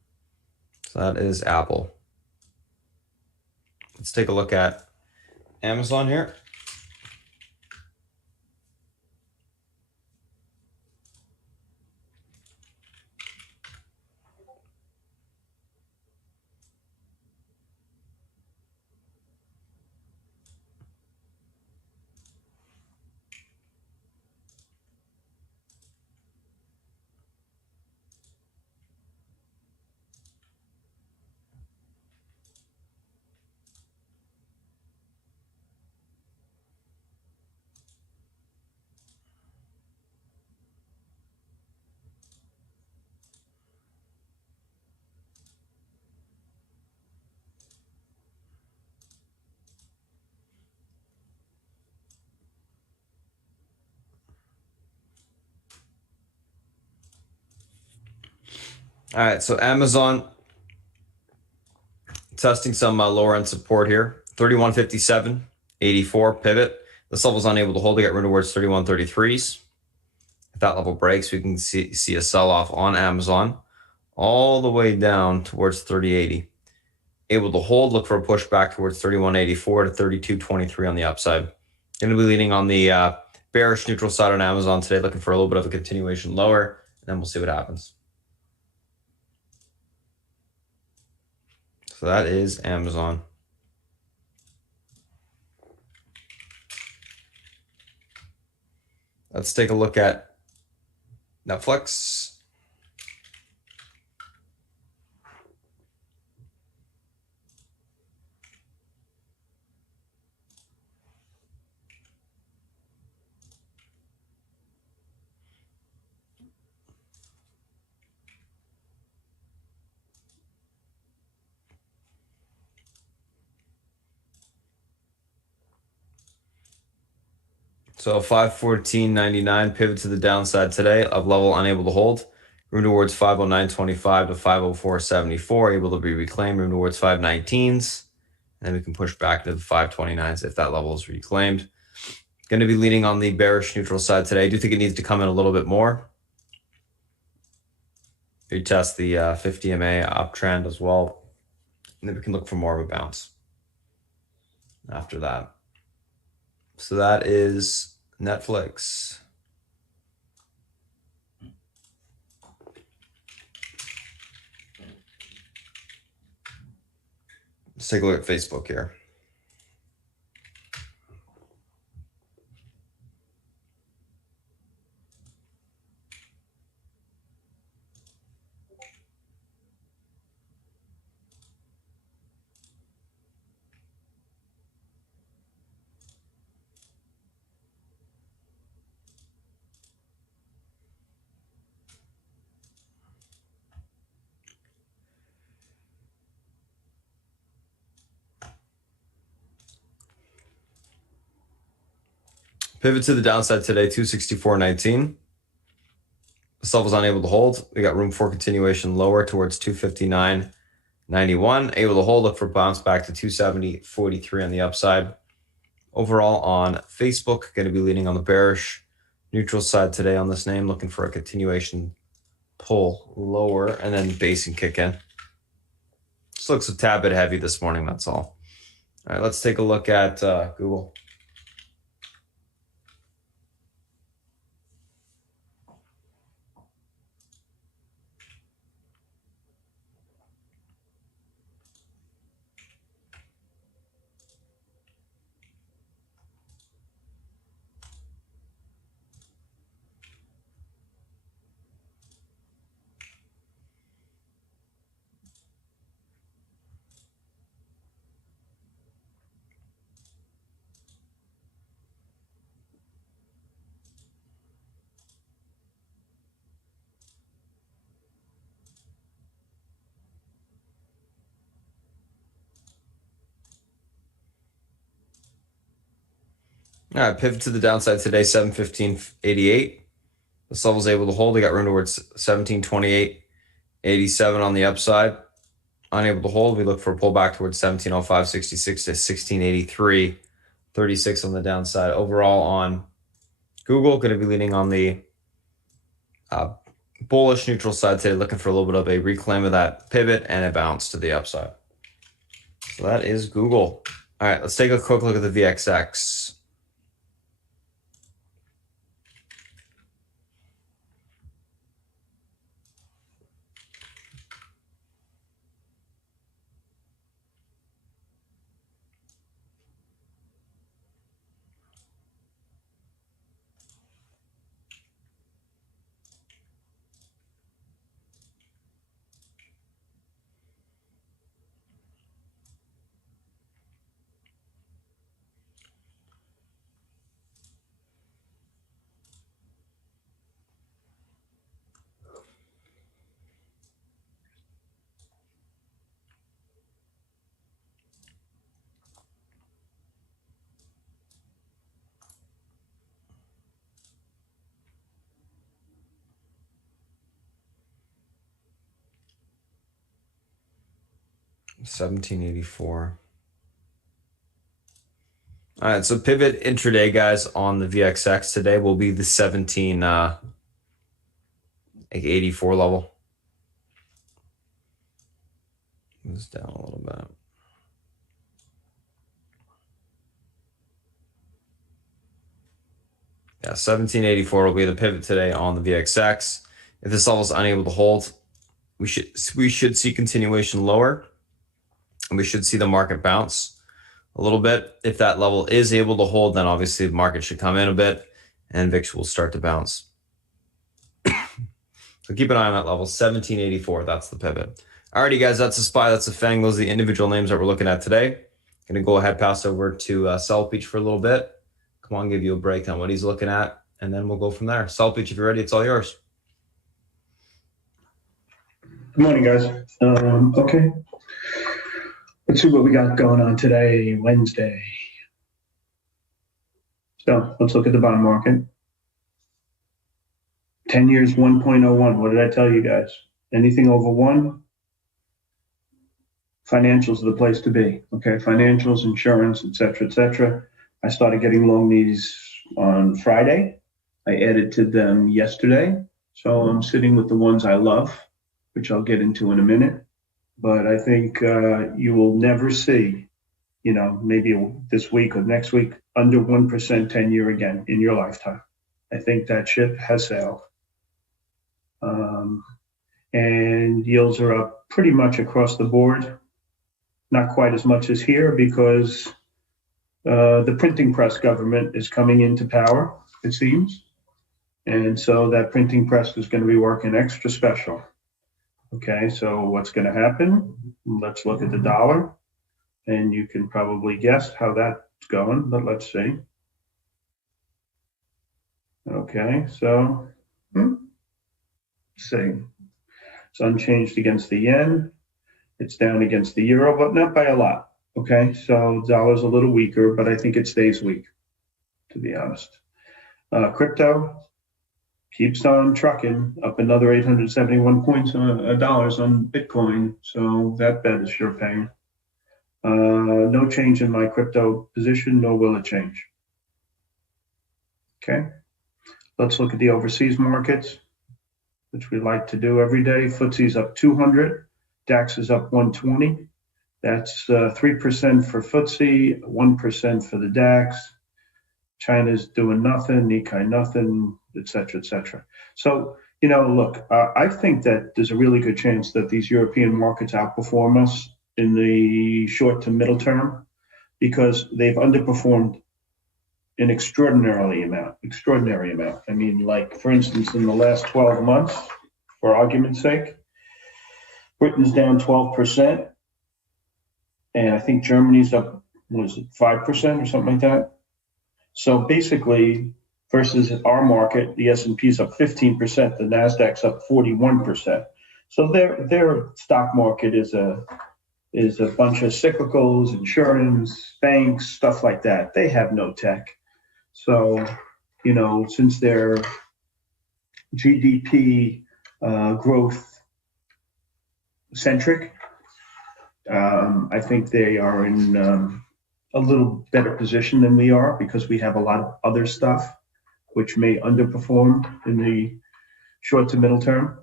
So that is Apple. Let's take a look at Amazon here. All right, so Amazon testing some lower end support here. 31.57.84 pivot. This level is unable to hold. To get room towards 31.33s. If that level breaks, we can see a sell off on Amazon all the way down towards 30.80. Able to hold. Look for a pushback towards 31.84 to 32.23 on the upside. Going to be leaning on the bearish neutral side on Amazon today. Looking for a little bit of a continuation lower, and then we'll see what happens. So that is Amazon. Let's take a look at Netflix. So 514.99 pivot to the downside today of level unable to hold. Room towards 509.25 to 504.74, able to be reclaimed. Room towards 519s. And then we can push back to the 529s if that level is reclaimed. Going to be leaning on the bearish neutral side today. I do think it needs to come in a little bit more. Retest the 50 MA uptrend as well. And then we can look for more of a bounce after that. So that is Netflix. Let's take a look at Facebook here. Pivot to the downside today, 264.19. This level's unable to hold. We got room for continuation lower towards 259.91. Able to hold, look for bounce back to 270.43 on the upside. Overall on Facebook, going to be leaning on the bearish neutral side today on this name, looking for a continuation pull lower and then base and kick in. This looks a tad bit heavy this morning, that's all. All right, let's take a look at Google. All right, pivot to the downside today, 715.88. This level's able to hold. We got room towards 1728.87 on the upside. Unable to hold. We look for a pullback towards 1705.66 to 1683.36 on the downside. Overall on Google, going to be leaning on the bullish neutral side today, looking for a little bit of a reclaim of that pivot and a bounce to the upside. So that is Google. All right, let's take a quick look at the VXX. $17.84. All right, so pivot intraday, guys, on the VXX today will be the 17.84 level. Move this down a little bit. Yeah, 17.84 will be the pivot today on the VXX. If this level is unable to hold, we should see continuation lower, and we should see the market bounce a little bit. If that level is able to hold, then obviously the market should come in a bit and VIX will start to bounce. So keep an eye on that level, 17.84. That's the pivot. Alrighty, guys, that's a SPY, that's a FANG. Those are the individual names that we're looking at today. Going to go ahead, pass over to South Beach for a little bit. Come on, give you a breakdown on what he's looking at, and then we'll go from there. South Beach, if you're ready, it's all yours. Good morning, guys. Okay. Let's see what we got going on today, Wednesday. So let's look at the bond market. 10 years, 1.01. What did I tell you guys? Anything over 1? Financials are the place to be. Okay, financials, insurance, etc., etc. I started getting long these on Friday. I added to them yesterday. So I'm sitting with the ones I love, which I'll get into in a minute. But I think you will never see, maybe this week or next week, under 1% 10-year again in your lifetime. I think that ship has sailed. And yields are up pretty much across the board. Not quite as much as here because the printing press government is coming into power, it seems. And so that printing press is going to be working extra special. Okay, so what's going to happen? Let's look at the dollar. And you can probably guess how that's going, but let's see. Okay, so let's see. It's unchanged against the yen. It's down against the euro, but not by a lot. Okay, so dollar's a little weaker, but I think it stays weak, to be honest. Crypto keeps on trucking, up another 871 points dollars on Bitcoin. So that bet is sure paying. No change in my crypto position, nor will it change. Okay, let's look at the overseas markets, which we like to do every day. FTSE's up 200, DAX is up 120. That's 3% for FTSE, 1% for the DAX. China's doing nothing, Nikkei nothing, et cetera, So, look, I think that there's a really good chance that these European markets outperform us in the short to middle term because they've underperformed an extraordinary amount. I mean, like, for instance, in the last 12 months, for argument's sake, Britain's down 12%, and I think Germany's up, 5% or something like that? So basically, versus our market, the S&P's up 15%, the Nasdaq's up 41%. So their stock market is a bunch of cyclicals, insurance, banks, stuff like that. They have no tech. So, since their GDP growth centric, I think they are in a little better position than we are because we have a lot of other stuff which may underperform in the short to middle term.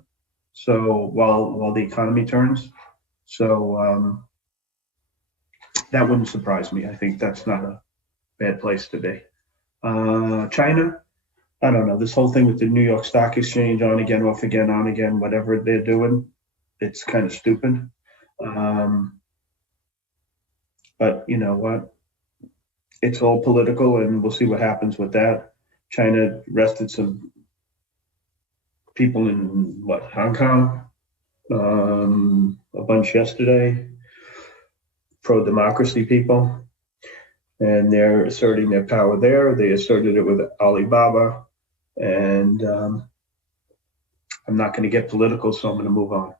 So while the economy turns, so that wouldn't surprise me. I think that's not a bad place to be. China, I don't know. This whole thing with the New York Stock Exchange, on again, off again, on again, whatever they're doing, it's kind of stupid. But you know what? It's all political, and we'll see what happens with that. China arrested some people in Hong Kong, a bunch yesterday, pro-democracy people, and they're asserting their power there. They asserted it with Alibaba, and I'm not going to get political, so I'm going to move on.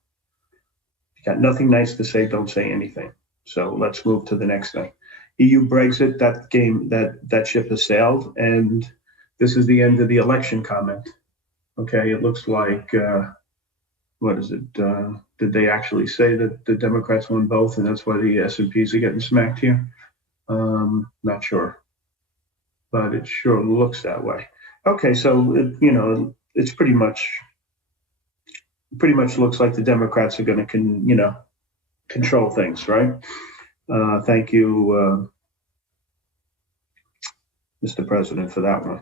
If you got nothing nice to say, don't say anything. So let's move to the next thing. EU Brexit, that ship has sailed, and this is the end of the election comment. Okay, it looks like, what is it? Did they actually say that the Democrats won both, and that's why the S&Ps are getting smacked here? Not sure, but it sure looks that way. Okay, so it's pretty much looks like the Democrats are going to control things, right? Thank you, Mr. President, for that one.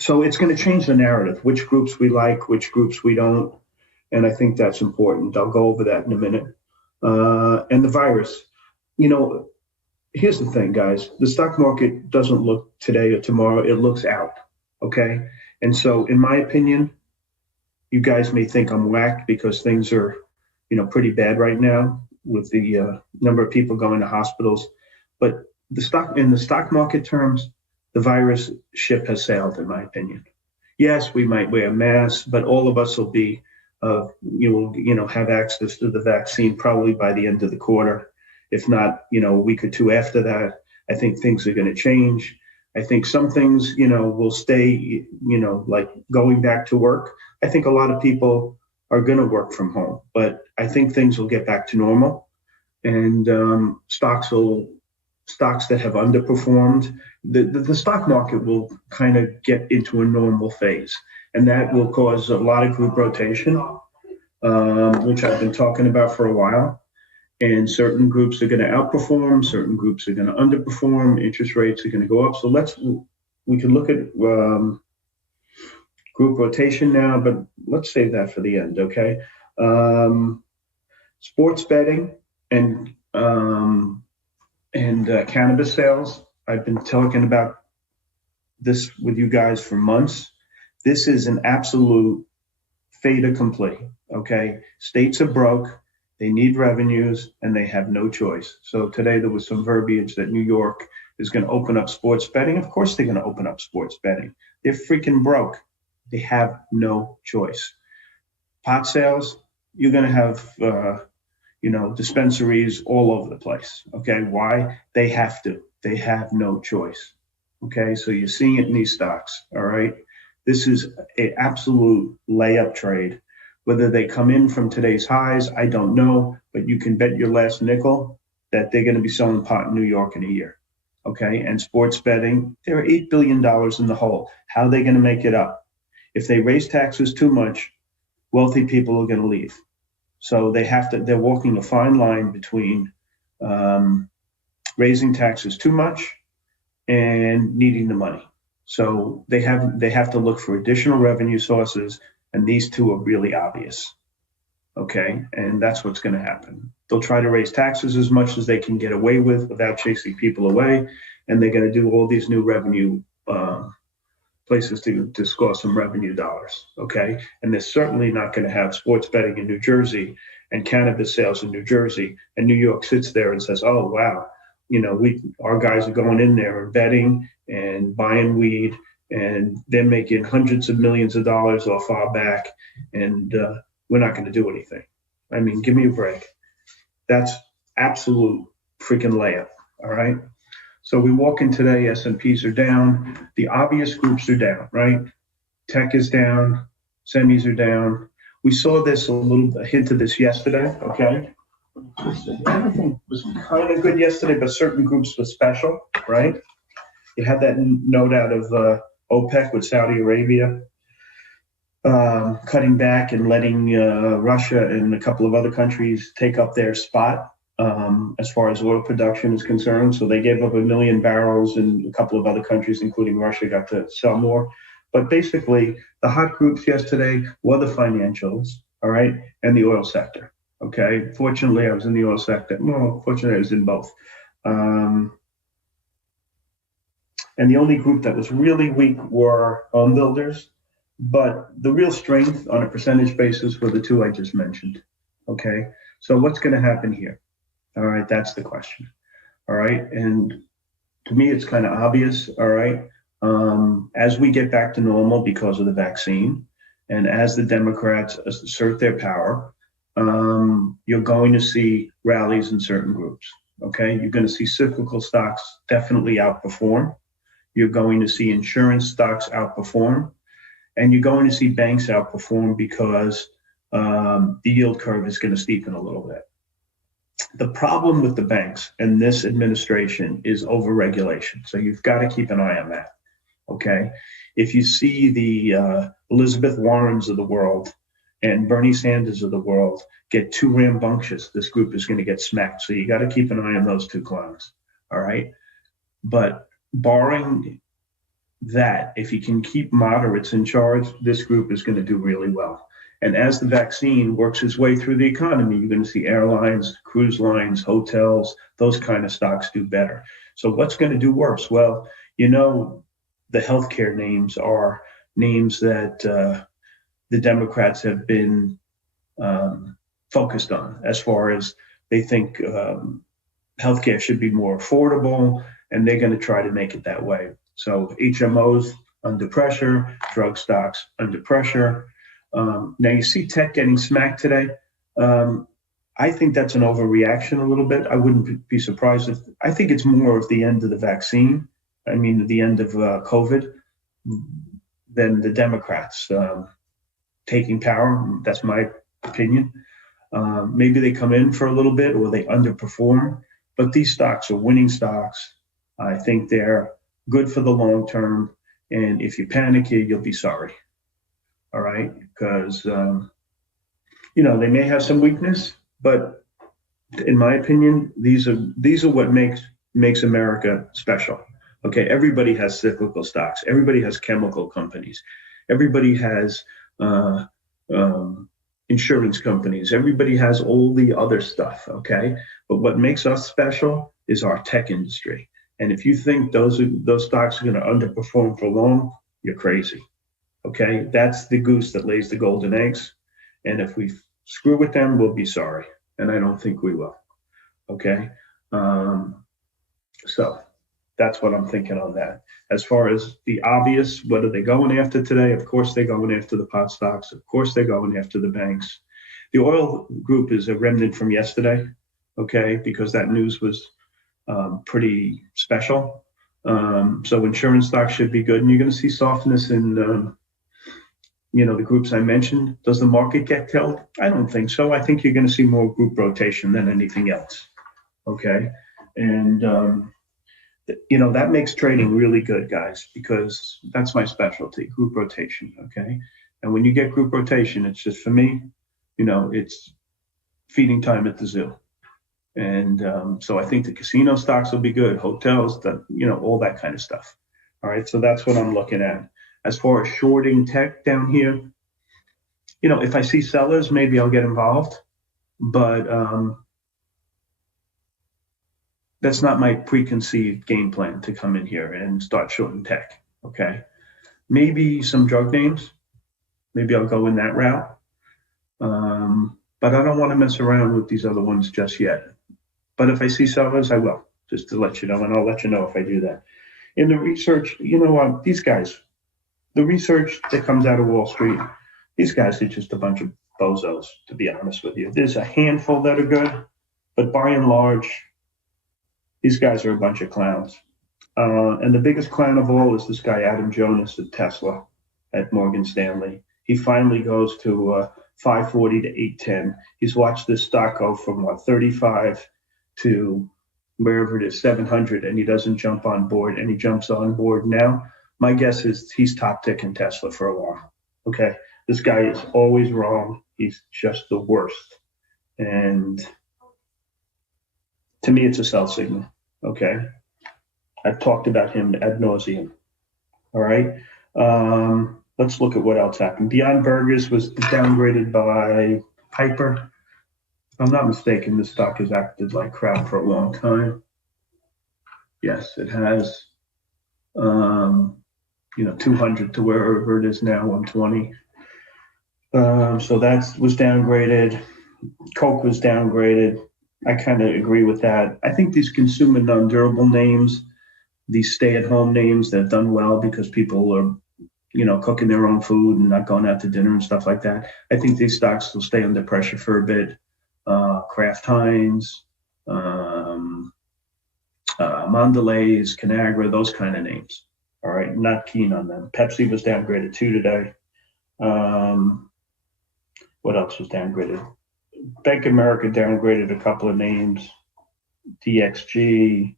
So it's going to change the narrative, which groups we like, which groups we don't, and I think that's important. I'll go over that in a minute. And the virus, here's the thing, guys. The stock market doesn't look today or tomorrow. It looks out, okay? And so in my opinion, you guys may think I'm whacked because things are, pretty bad right now with the number of people going to hospitals. But in the stock market terms, the virus ship has sailed, in my opinion. Yes, we might wear masks, but all of us will be, have access to the vaccine probably by the end of the quarter. If not, a week or two after that. I think things are going to change. I think some things, will stay, like going back to work. I think a lot of people are going to work from home, but I think things will get back to normal, and stocks that have underperformed, the stock market will kind of get into a normal phase, and that will cause a lot of group rotation, which I've been talking about for a while. And certain groups are going to outperform, certain groups are going to underperform, interest rates are going to go up. So we can look at group rotation now, but let's save that for the end, okay? Sports betting and cannabis sales. I've been talking about this with you guys for months. This is an absolute fait accompli, okay? States are broke. They need revenues, and they have no choice. So today there was some verbiage that New York is going to open up sports betting. Of course they're going to open up sports betting. They're freaking broke. They have no choice. Pot sales, you're going to have, dispensaries all over the place. Okay, why? They have to. They have no choice. Okay, so you're seeing it in these stocks. All right, this is an absolute layup trade. Whether they come in from today's highs, I don't know, but you can bet your last nickel that they're going to be selling pot in New York in a year. Okay, and sports betting, they're $8 billion in the hole. How are they going to make it up? If they raise taxes too much, wealthy people are going to leave. So they're walking a fine line between raising taxes too much and needing the money. So they have to look for additional revenue sources, and these two are really obvious. Okay, and that's what's going to happen. They'll try to raise taxes as much as they can get away with without chasing people away, and they're going to do all these new revenue places to score some revenue dollars. Okay, and they're certainly not going to have sports betting in New Jersey and cannabis sales in New Jersey, and New York sits there and says, "Oh wow, our guys are going in there and betting and buying weed, and they're making hundreds of millions of dollars off our back, and we're not going to do anything." I mean, give me a break. That's absolute freaking layup. All right. So we walk in today, S&Ps are down. The obvious groups are down, right? Tech is down. Semis are down. We saw this a hint of this yesterday. Okay. Everything was kind of good yesterday, but certain groups were special, right? You had that note out of OPEC with Saudi Arabia cutting back and letting Russia and a couple of other countries take up their spot as far as oil production is concerned. So they gave up 1 million barrels, and a couple of other countries, including Russia, got to sell more. But basically, the hot groups yesterday were the financials, all right, and the oil sector. Okay. Fortunately, I was in the oil sector. Well, fortunately, I was in both. And the only group that was really weak were home builders. But the real strength on a percentage basis were the two I just mentioned. Okay. So what's going to happen here? All right. That's the question. All right. And to me, it's kind of obvious. All right. As we get back to normal because of the vaccine, and as the Democrats assert their power, you're going to see rallies in certain groups. Okay. You're going to see cyclical stocks definitely outperform. You're going to see insurance stocks outperform. And you're going to see banks outperform because the yield curve is going to steepen a little bit. The problem with the banks and this administration is overregulation. So you've got to keep an eye on that. Okay. If you see the Elizabeth Warrens of the world and Bernie Sanders of the world get too rambunctious, this group is going to get smacked. So you got to keep an eye on those two clowns. All right. But barring that, if you can keep moderates in charge, this group is going to do really well. And as the vaccine works its way through the economy, you're going to see airlines, cruise lines, hotels, those kind of stocks do better. So what's going to do worse? Well, the healthcare names are names that the Democrats have been focused on, as far as they think healthcare should be more affordable, and they're going to try to make it that way. So HMOs under pressure, drug stocks under pressure. Now you see tech getting smacked today. I think that's an overreaction a little bit. I wouldn't be surprised I think it's more of the end of the vaccine. I mean, the end of COVID than the Democrats taking power. That's my opinion. Maybe they come in for a little bit or they underperform, but these stocks are winning stocks. I think they're good for the long term. And if you panic here, you'll be sorry. All right. Because, they may have some weakness, but in my opinion, these are what makes America special. Okay. Everybody has cyclical stocks. Everybody has chemical companies. Everybody has insurance companies. Everybody has all the other stuff. Okay. But what makes us special is our tech industry. And if you think those stocks are going to underperform for long, you're crazy. Okay, that's the goose that lays the golden eggs. And if we screw with them, we'll be sorry. And I don't think we will. Okay, so that's what I'm thinking on that. As far as the obvious, what are they going after today? Of course, they're going after the pot stocks. Of course, they're going after the banks. The oil group is a remnant from yesterday. Okay, because that news was pretty special. So insurance stocks should be good, and you're going to see softness in, the groups I mentioned. Does the market get killed? I don't think so. I think you're going to see more group rotation than anything else. Okay, and that makes trading really good, guys, because that's my specialty, group rotation. Okay, and when you get group rotation, it's just, for me, it's feeding time at the zoo. And so I think the casino stocks will be good, hotels, all that kind of stuff. All right, so that's what I'm looking at. As far as shorting tech down here, if I see sellers, maybe I'll get involved, but that's not my preconceived game plan to come in here and start shorting tech. Okay, maybe some drug names, maybe I'll go in that route, but I don't want to mess around with these other ones just yet. But if I see sellers, I will, just to let you know, and I'll let you know if I do that. In the research, these guys, the research that comes out of Wall Street, these guys are just a bunch of bozos, to be honest with you. There's a handful that are good, but by and large, these guys are a bunch of clowns. And the biggest clown of all is this guy, Adam Jonas at Tesla, at Morgan Stanley. He finally goes to 540 to 810. He's watched this stock go from 35 to wherever it is, 700, and he doesn't jump on board, and he jumps on board now. My guess is he's top ticking Tesla for a while. Okay, this guy is always wrong. He's just the worst. And to me, it's a sell signal. Okay, I've talked about him ad nauseum. All right, let's look at what else happened. Beyond Burgers was downgraded by Piper. If I'm not mistaken, this stock has acted like crap for a long time. Yes, it has. 200 to wherever it is now, 120. So that was downgraded. Coke was downgraded. I kind of agree with that. I think these consumer non-durable names, these stay-at-home names that have done well because people are, cooking their own food and not going out to dinner and stuff like that. I think these stocks will stay under pressure for a bit. Kraft Heinz, Mondelez, Conagra, those kind of names. All right, not keen on them. Pepsi was downgraded too today. What else was downgraded? Bank of America downgraded a couple of names. DXG,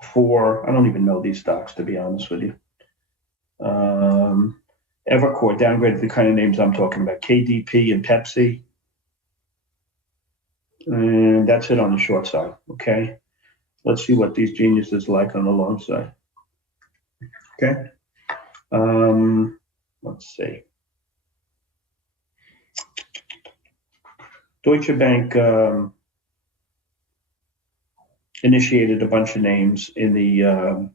I don't even know these stocks, to be honest with you. Evercore downgraded the kind of names I'm talking about, KDP and Pepsi. And that's it on the short side, okay? Let's see what these geniuses like on the long side. Okay. Let's see. Deutsche Bank initiated a bunch of names in the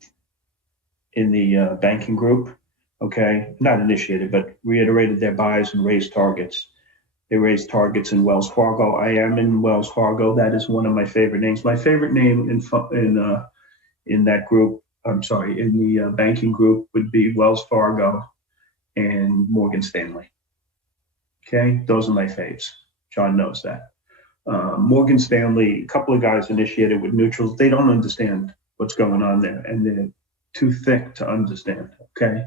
banking group. Okay, not initiated, but reiterated their buys and raised targets. They raised targets in Wells Fargo. I am in Wells Fargo. That is one of my favorite names. My favorite name in that group, in the banking group would be Wells Fargo and Morgan Stanley. Okay, those are my faves. John knows that. Morgan Stanley, a couple of guys initiated with neutrals. They don't understand what's going on there, and they're too thick to understand. Okay,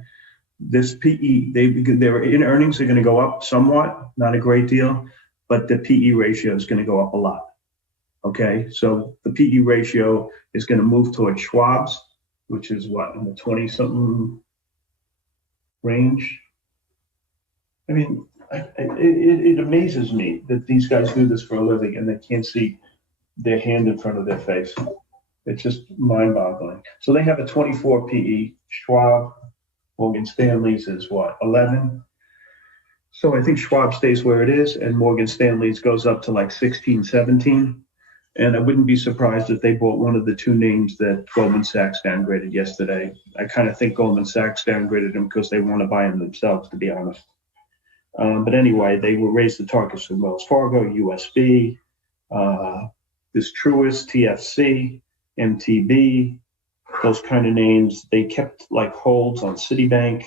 this PE, their in earnings are going to go up somewhat, not a great deal, but the PE ratio is going to go up a lot. Okay, so the PE ratio is going to move towards Schwab's, which is what, in the 20-something range. I mean, it amazes me that these guys do this for a living and they can't see their hand in front of their face. It's just mind-boggling. So they have a 24 PE. Schwab, Morgan Stanley's is what, 11? So I think Schwab stays where it is and Morgan Stanley's goes up to like 16, 17. And I wouldn't be surprised if they bought one of the two names that Goldman Sachs downgraded yesterday. I kind of think Goldman Sachs downgraded them because they want to buy them themselves, to be honest. But anyway, they will raise the targets from Wells Fargo, USB, this Truist, TFC, MTB, those kind of names. They kept like holds on Citibank.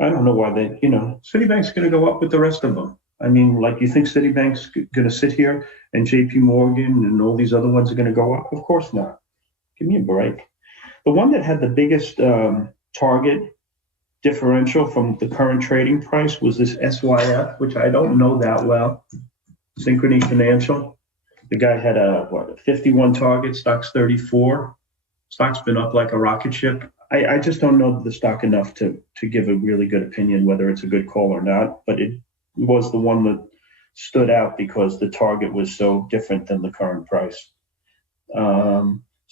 I don't know why Citibank's going to go up with the rest of them. I mean, like, you think Citibank's going to sit here and JP Morgan and all these other ones are going to go up? Of course not. Give me a break. The one that had the biggest target differential from the current trading price was this SYF, which I don't know that well. Synchrony Financial. The guy had a 51 target, stock's 34. Stock's been up like a rocket ship. I just don't know the stock enough to give a really good opinion whether it's a good call or not, but it was the one that stood out because the target was so different than the current price.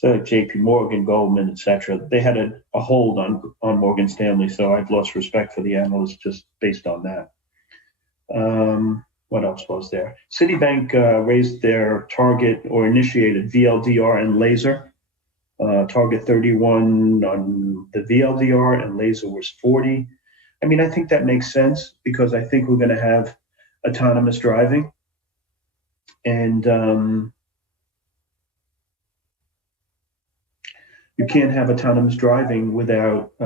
So like JP Morgan, Goldman, etc., they had a hold on Morgan Stanley, so I've lost respect for the analysts just based on that. What else was there? Citibank raised their target or initiated VLDR and laser. Target 31 on the VLDR and laser was 40. I mean, I think that makes sense because I think we're going to have autonomous driving. And you can't have autonomous driving without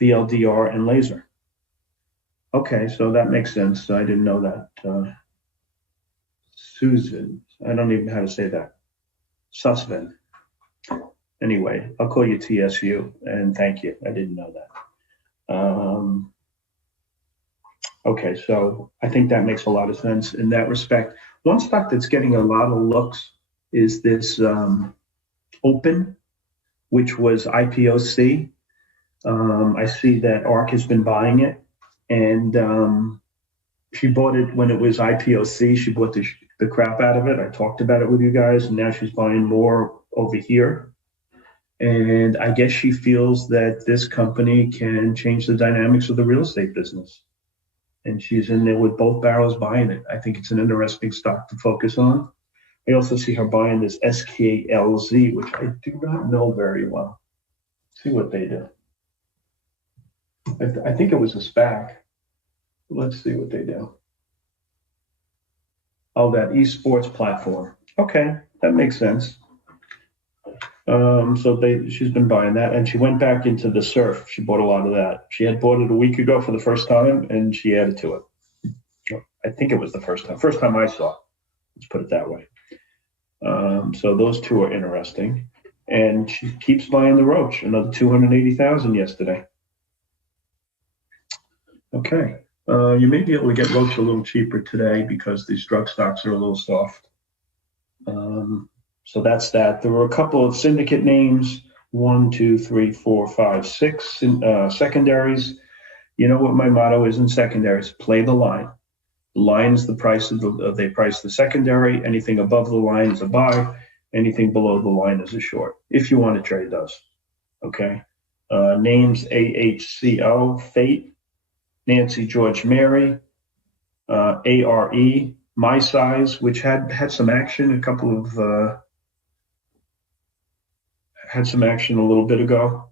VLDR and laser. Okay, so that makes sense. I didn't know that. Susan, I don't even know how to say that. Susvin. Anyway, I'll call you TSU, and thank you. I didn't know that. Okay, so I think that makes a lot of sense in that respect. One stock that's getting a lot of looks is this Open, which was IPOC. I see that ARK has been buying it, and she bought it when it was IPOC. She bought the crap out of it. I talked about it with you guys, and now she's buying more over here. And I guess she feels that this company can change the dynamics of the real estate business. And she's in there with both barrels buying it. I think it's an interesting stock to focus on. I also see her buying this SKLZ, which I do not know very well. See what they do. I think it was a SPAC. Let's see what they do. Oh, that esports platform. Okay, that makes sense. So she's been buying that, and she went back into the surf. She bought a lot of that. She had bought it a week ago for the first time, and she added to it. I think it was the first time I saw it. Let's put it that way. So those two are interesting, and she keeps buying the Roach, another 280,000 yesterday. Okay, you may be able to get Roach a little cheaper today because these drug stocks are a little soft. So that's that. There were a couple of syndicate names, 1, 2, 3, 4, 5, 6 secondaries. You know what my motto is in secondaries: play the line. The line is the price of they price the secondary. Anything above the line is a buy. Anything below the line is a short, if you want to trade those. Okay. Names: AHCO, Fate, Nancy George Mary, ARE, My Size, which had some action, had some action a little bit ago.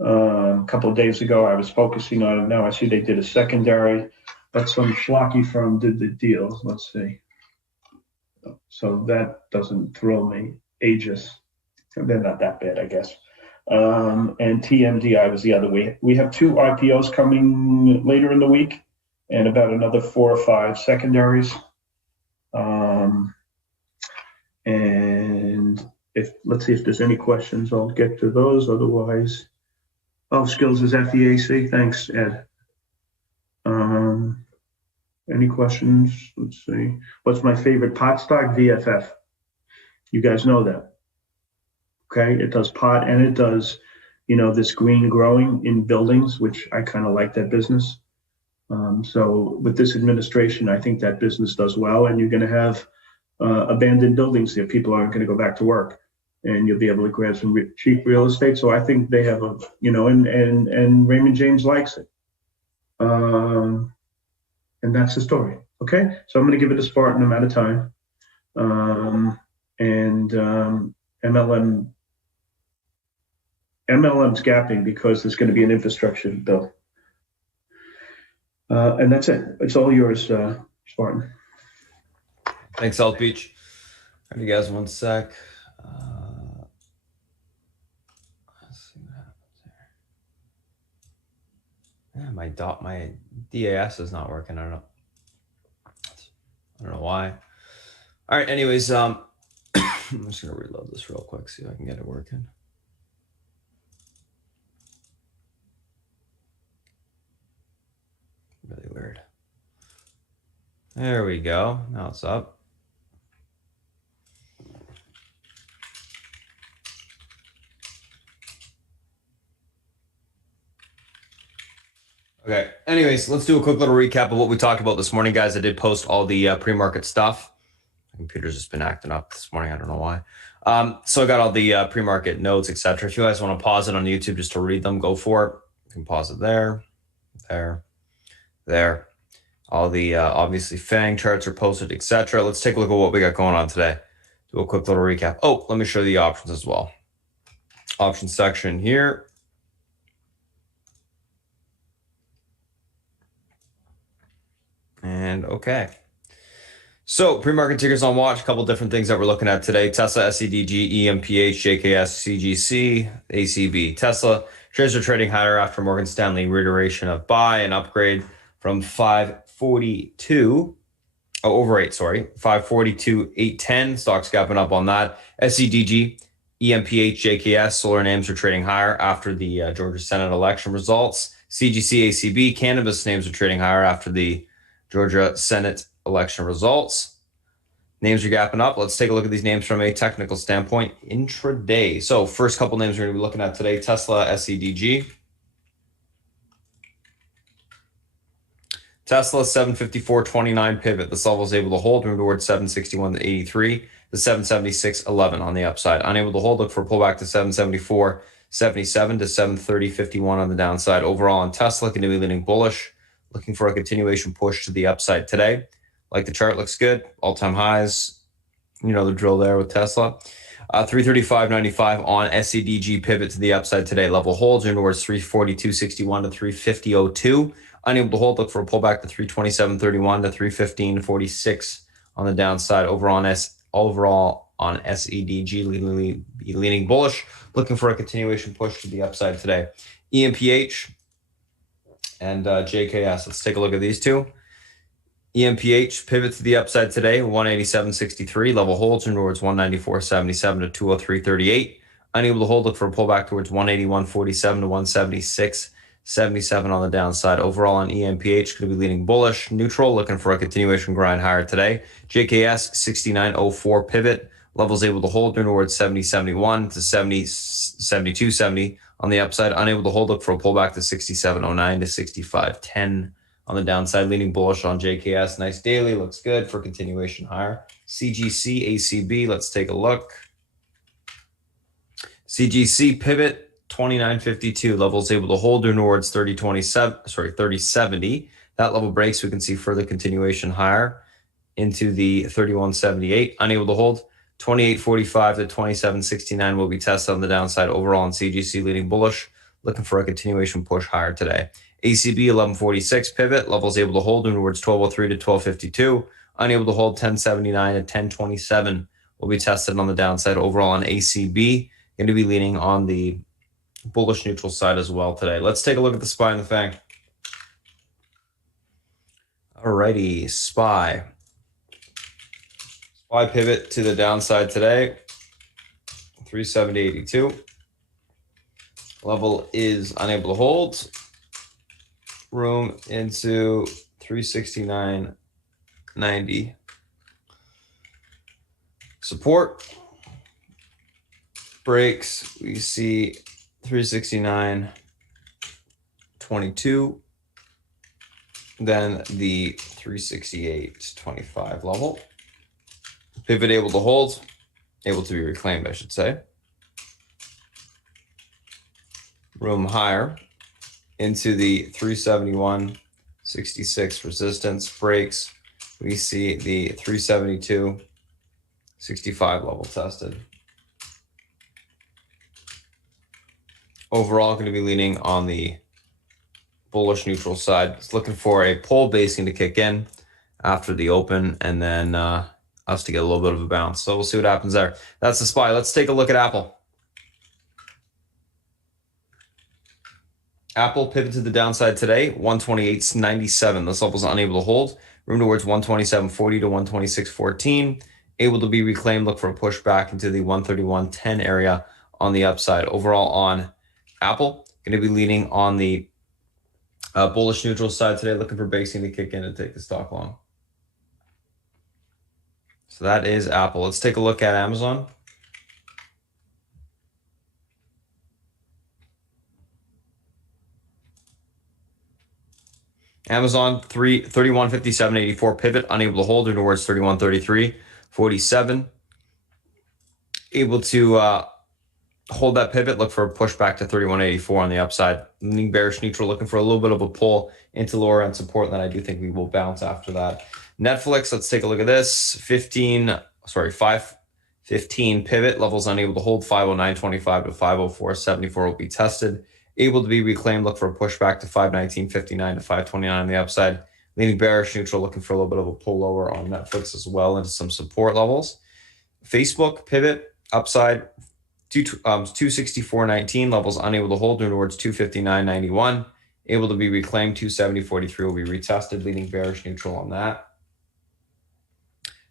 A couple of days ago, I was focusing on it. Now I see they did a secondary, but some schlocky firm did the deal. Let's see. So that doesn't thrill me. Aegis, they're not that bad, I guess. And TMDI was the other way. We have 2 IPOs coming later in the week, and about another 4 or 5 secondaries. And let's see if there's any questions. I'll get to those. Otherwise, skills is FEAC. Thanks, Ed. Any questions? Let's see. What's my favorite pot stock? VFF. You guys know that. Okay, it does pot and it does, this green growing in buildings, which I kind of like that business. So with this administration, I think that business does well, and you're going to have abandoned buildings there. People aren't going to go back to work, and you'll be able to grab some cheap real estate. So I think they have and Raymond James likes it. And that's the story. Okay, so I'm going to give it a Spartan amount of time. MLM's gapping because there's going to be an infrastructure bill. And that's it. It's all yours, Spartan. Thanks, South Beach. All right, you guys, one sec. Let's see what happens here. Yeah, my DAS is not working. I don't know why. All right, anyways, I'm just gonna reload this real quick, see if I can get it working. Really weird. There we go. Now it's up. Okay. Anyways, let's do a quick little recap of what we talked about this morning, guys. I did post all the pre-market stuff. My computer's just been acting up this morning. I don't know why. So I got all the pre-market notes, etc. If you guys want to pause it on YouTube just to read them, go for it. You can pause it there, there. All the obviously FANG charts are posted, etc. Let's take a look at what we got going on today. Do a quick little recap. Oh, let me show you the options as well. Options section here. And okay. So pre-market tickers on watch, a couple different things that we're looking at today. Tesla, SEDG, EMPH, JKS, CGC, ACB. Tesla shares are trading higher after Morgan Stanley reiteration of buy and upgrade from 542, over 8, sorry, 542, 810. Stocks gapping up on that. SEDG, EMPH, JKS, solar names are trading higher after the Georgia Senate election results. CGC, ACB, cannabis names are trading higher after the Georgia Senate election results. Names are gapping up. Let's take a look at these names from a technical standpoint intraday. So first couple names we're going to be looking at today, Tesla, SEDG. Tesla 754.29 pivot. This level is able to hold, move towards 761.83 to 776.11 on the upside. Unable to hold, look for a pullback to 774.77 to 730.51 on the downside. Overall on Tesla, going to be leaning bullish. Looking for a continuation push to the upside today. Like the chart, looks good. All-time highs. You know the drill there with Tesla. 335.95 on SEDG pivot to the upside today. Level holds in towards 342.61 to 350.02. Unable to hold, look for a pullback to 327.31 to 315.46 on the downside. Overall on SEDG, leaning bullish. Looking for a continuation push to the upside today. EMPH and JKS. Let's take a look at these two. EMPH pivot to the upside today, 187.63. Level holds towards 194.77 to 203.38. Unable to hold, look for a pullback towards 181.47 to 176.77 on the downside. Overall on EMPH, could be leaning bullish. Neutral, looking for a continuation grind higher today. JKS 69.04 pivot. Levels able to hold towards 70.71 to 72.70 on the upside. Unable to hold, look for a pullback to 67.09 to 65.10 on the downside. Leaning bullish on JKS. Nice daily, looks good for continuation higher. CGC, ACB, let's take a look. CGC pivot 29.52. Levels able to hold towards 30.70. That level breaks, we can see further continuation higher into the 31.78. Unable to hold. 28.45 to 27.69 will be tested on the downside. Overall on CGC, leading bullish, looking for a continuation push higher today. ACB 11.46 pivot, levels able to hold towards 12.03 to 12.52. Unable to hold 10.79 to 10.27 will be tested on the downside. Overall on ACB, going to be leaning on the bullish neutral side as well today. Let's take a look at the SPY and the FANG. Alrighty, SPY. SPY pivot to the downside today, 370.82. Level is unable to hold. Room into 369.90. Support. Breaks, we see 369.22. Then the 368.25 level. Pivot able to hold, able to be reclaimed, I should say. Room higher into the 371.66 resistance. Breaks, we see the 372.65 level tested. Overall, going to be leaning on the bullish neutral side. It's looking for a pull basing to kick in after the open, and then us to get a little bit of a bounce. So we'll see what happens there. That's the SPY. Let's take a look at Apple. Apple pivot to the downside today, 128.97. This level is unable to hold. Room towards 127.40 to 126.14. Able to be reclaimed. Look for a push back into the 131.10 area on the upside. Overall on Apple, going to be leaning on the Bullish neutral side today, looking for basing to kick in and take the stock long. So that is Apple. Let's take a look at Amazon. Amazon 3157.84 pivot, unable to hold towards 3133.47. Able to hold that pivot, look for a pushback to 31.84 on the upside. Leaning bearish neutral, looking for a little bit of a pull into lower end support, and then I do think we will bounce after that. Netflix, let's take a look at this. 515 pivot, levels unable to hold, 509.25 to 504.74 will be tested. Able to be reclaimed, look for a pushback to 519.59 to 529 on the upside. Leaning bearish neutral, looking for a little bit of a pull lower on Netflix as well into some support levels. Facebook pivot, upside 264.19, levels unable to hold towards 259.91. Able to be reclaimed, 270.43 will be retested, leaning bearish neutral on that.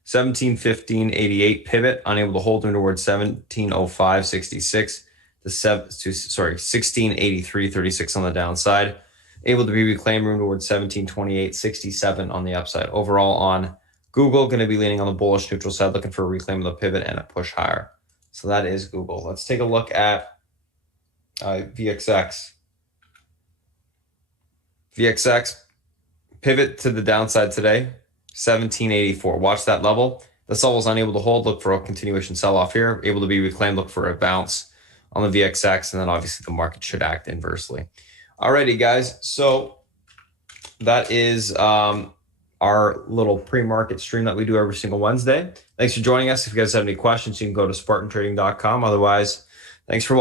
1715.88 pivot, unable to hold towards 1705.66 to 1683.36 on the downside. Able to be reclaimed, room towards 1728.67 on the upside. Overall on Google, going to be leaning on the bullish neutral side, looking for a reclaim of the pivot and a push higher. So that is Google. Let's take a look at VXX. VXX pivot to the downside today, 1784. Watch that level. This level is unable to hold. Look for a continuation sell-off here. Able to be reclaimed. Look for a bounce on the VXX, and then obviously the market should act inversely. Alrighty, guys. So that is our little pre-market stream that we do every single Wednesday. Thanks for joining us. If you guys have any questions, you can go to spartantrading.com. Otherwise, thanks for watching.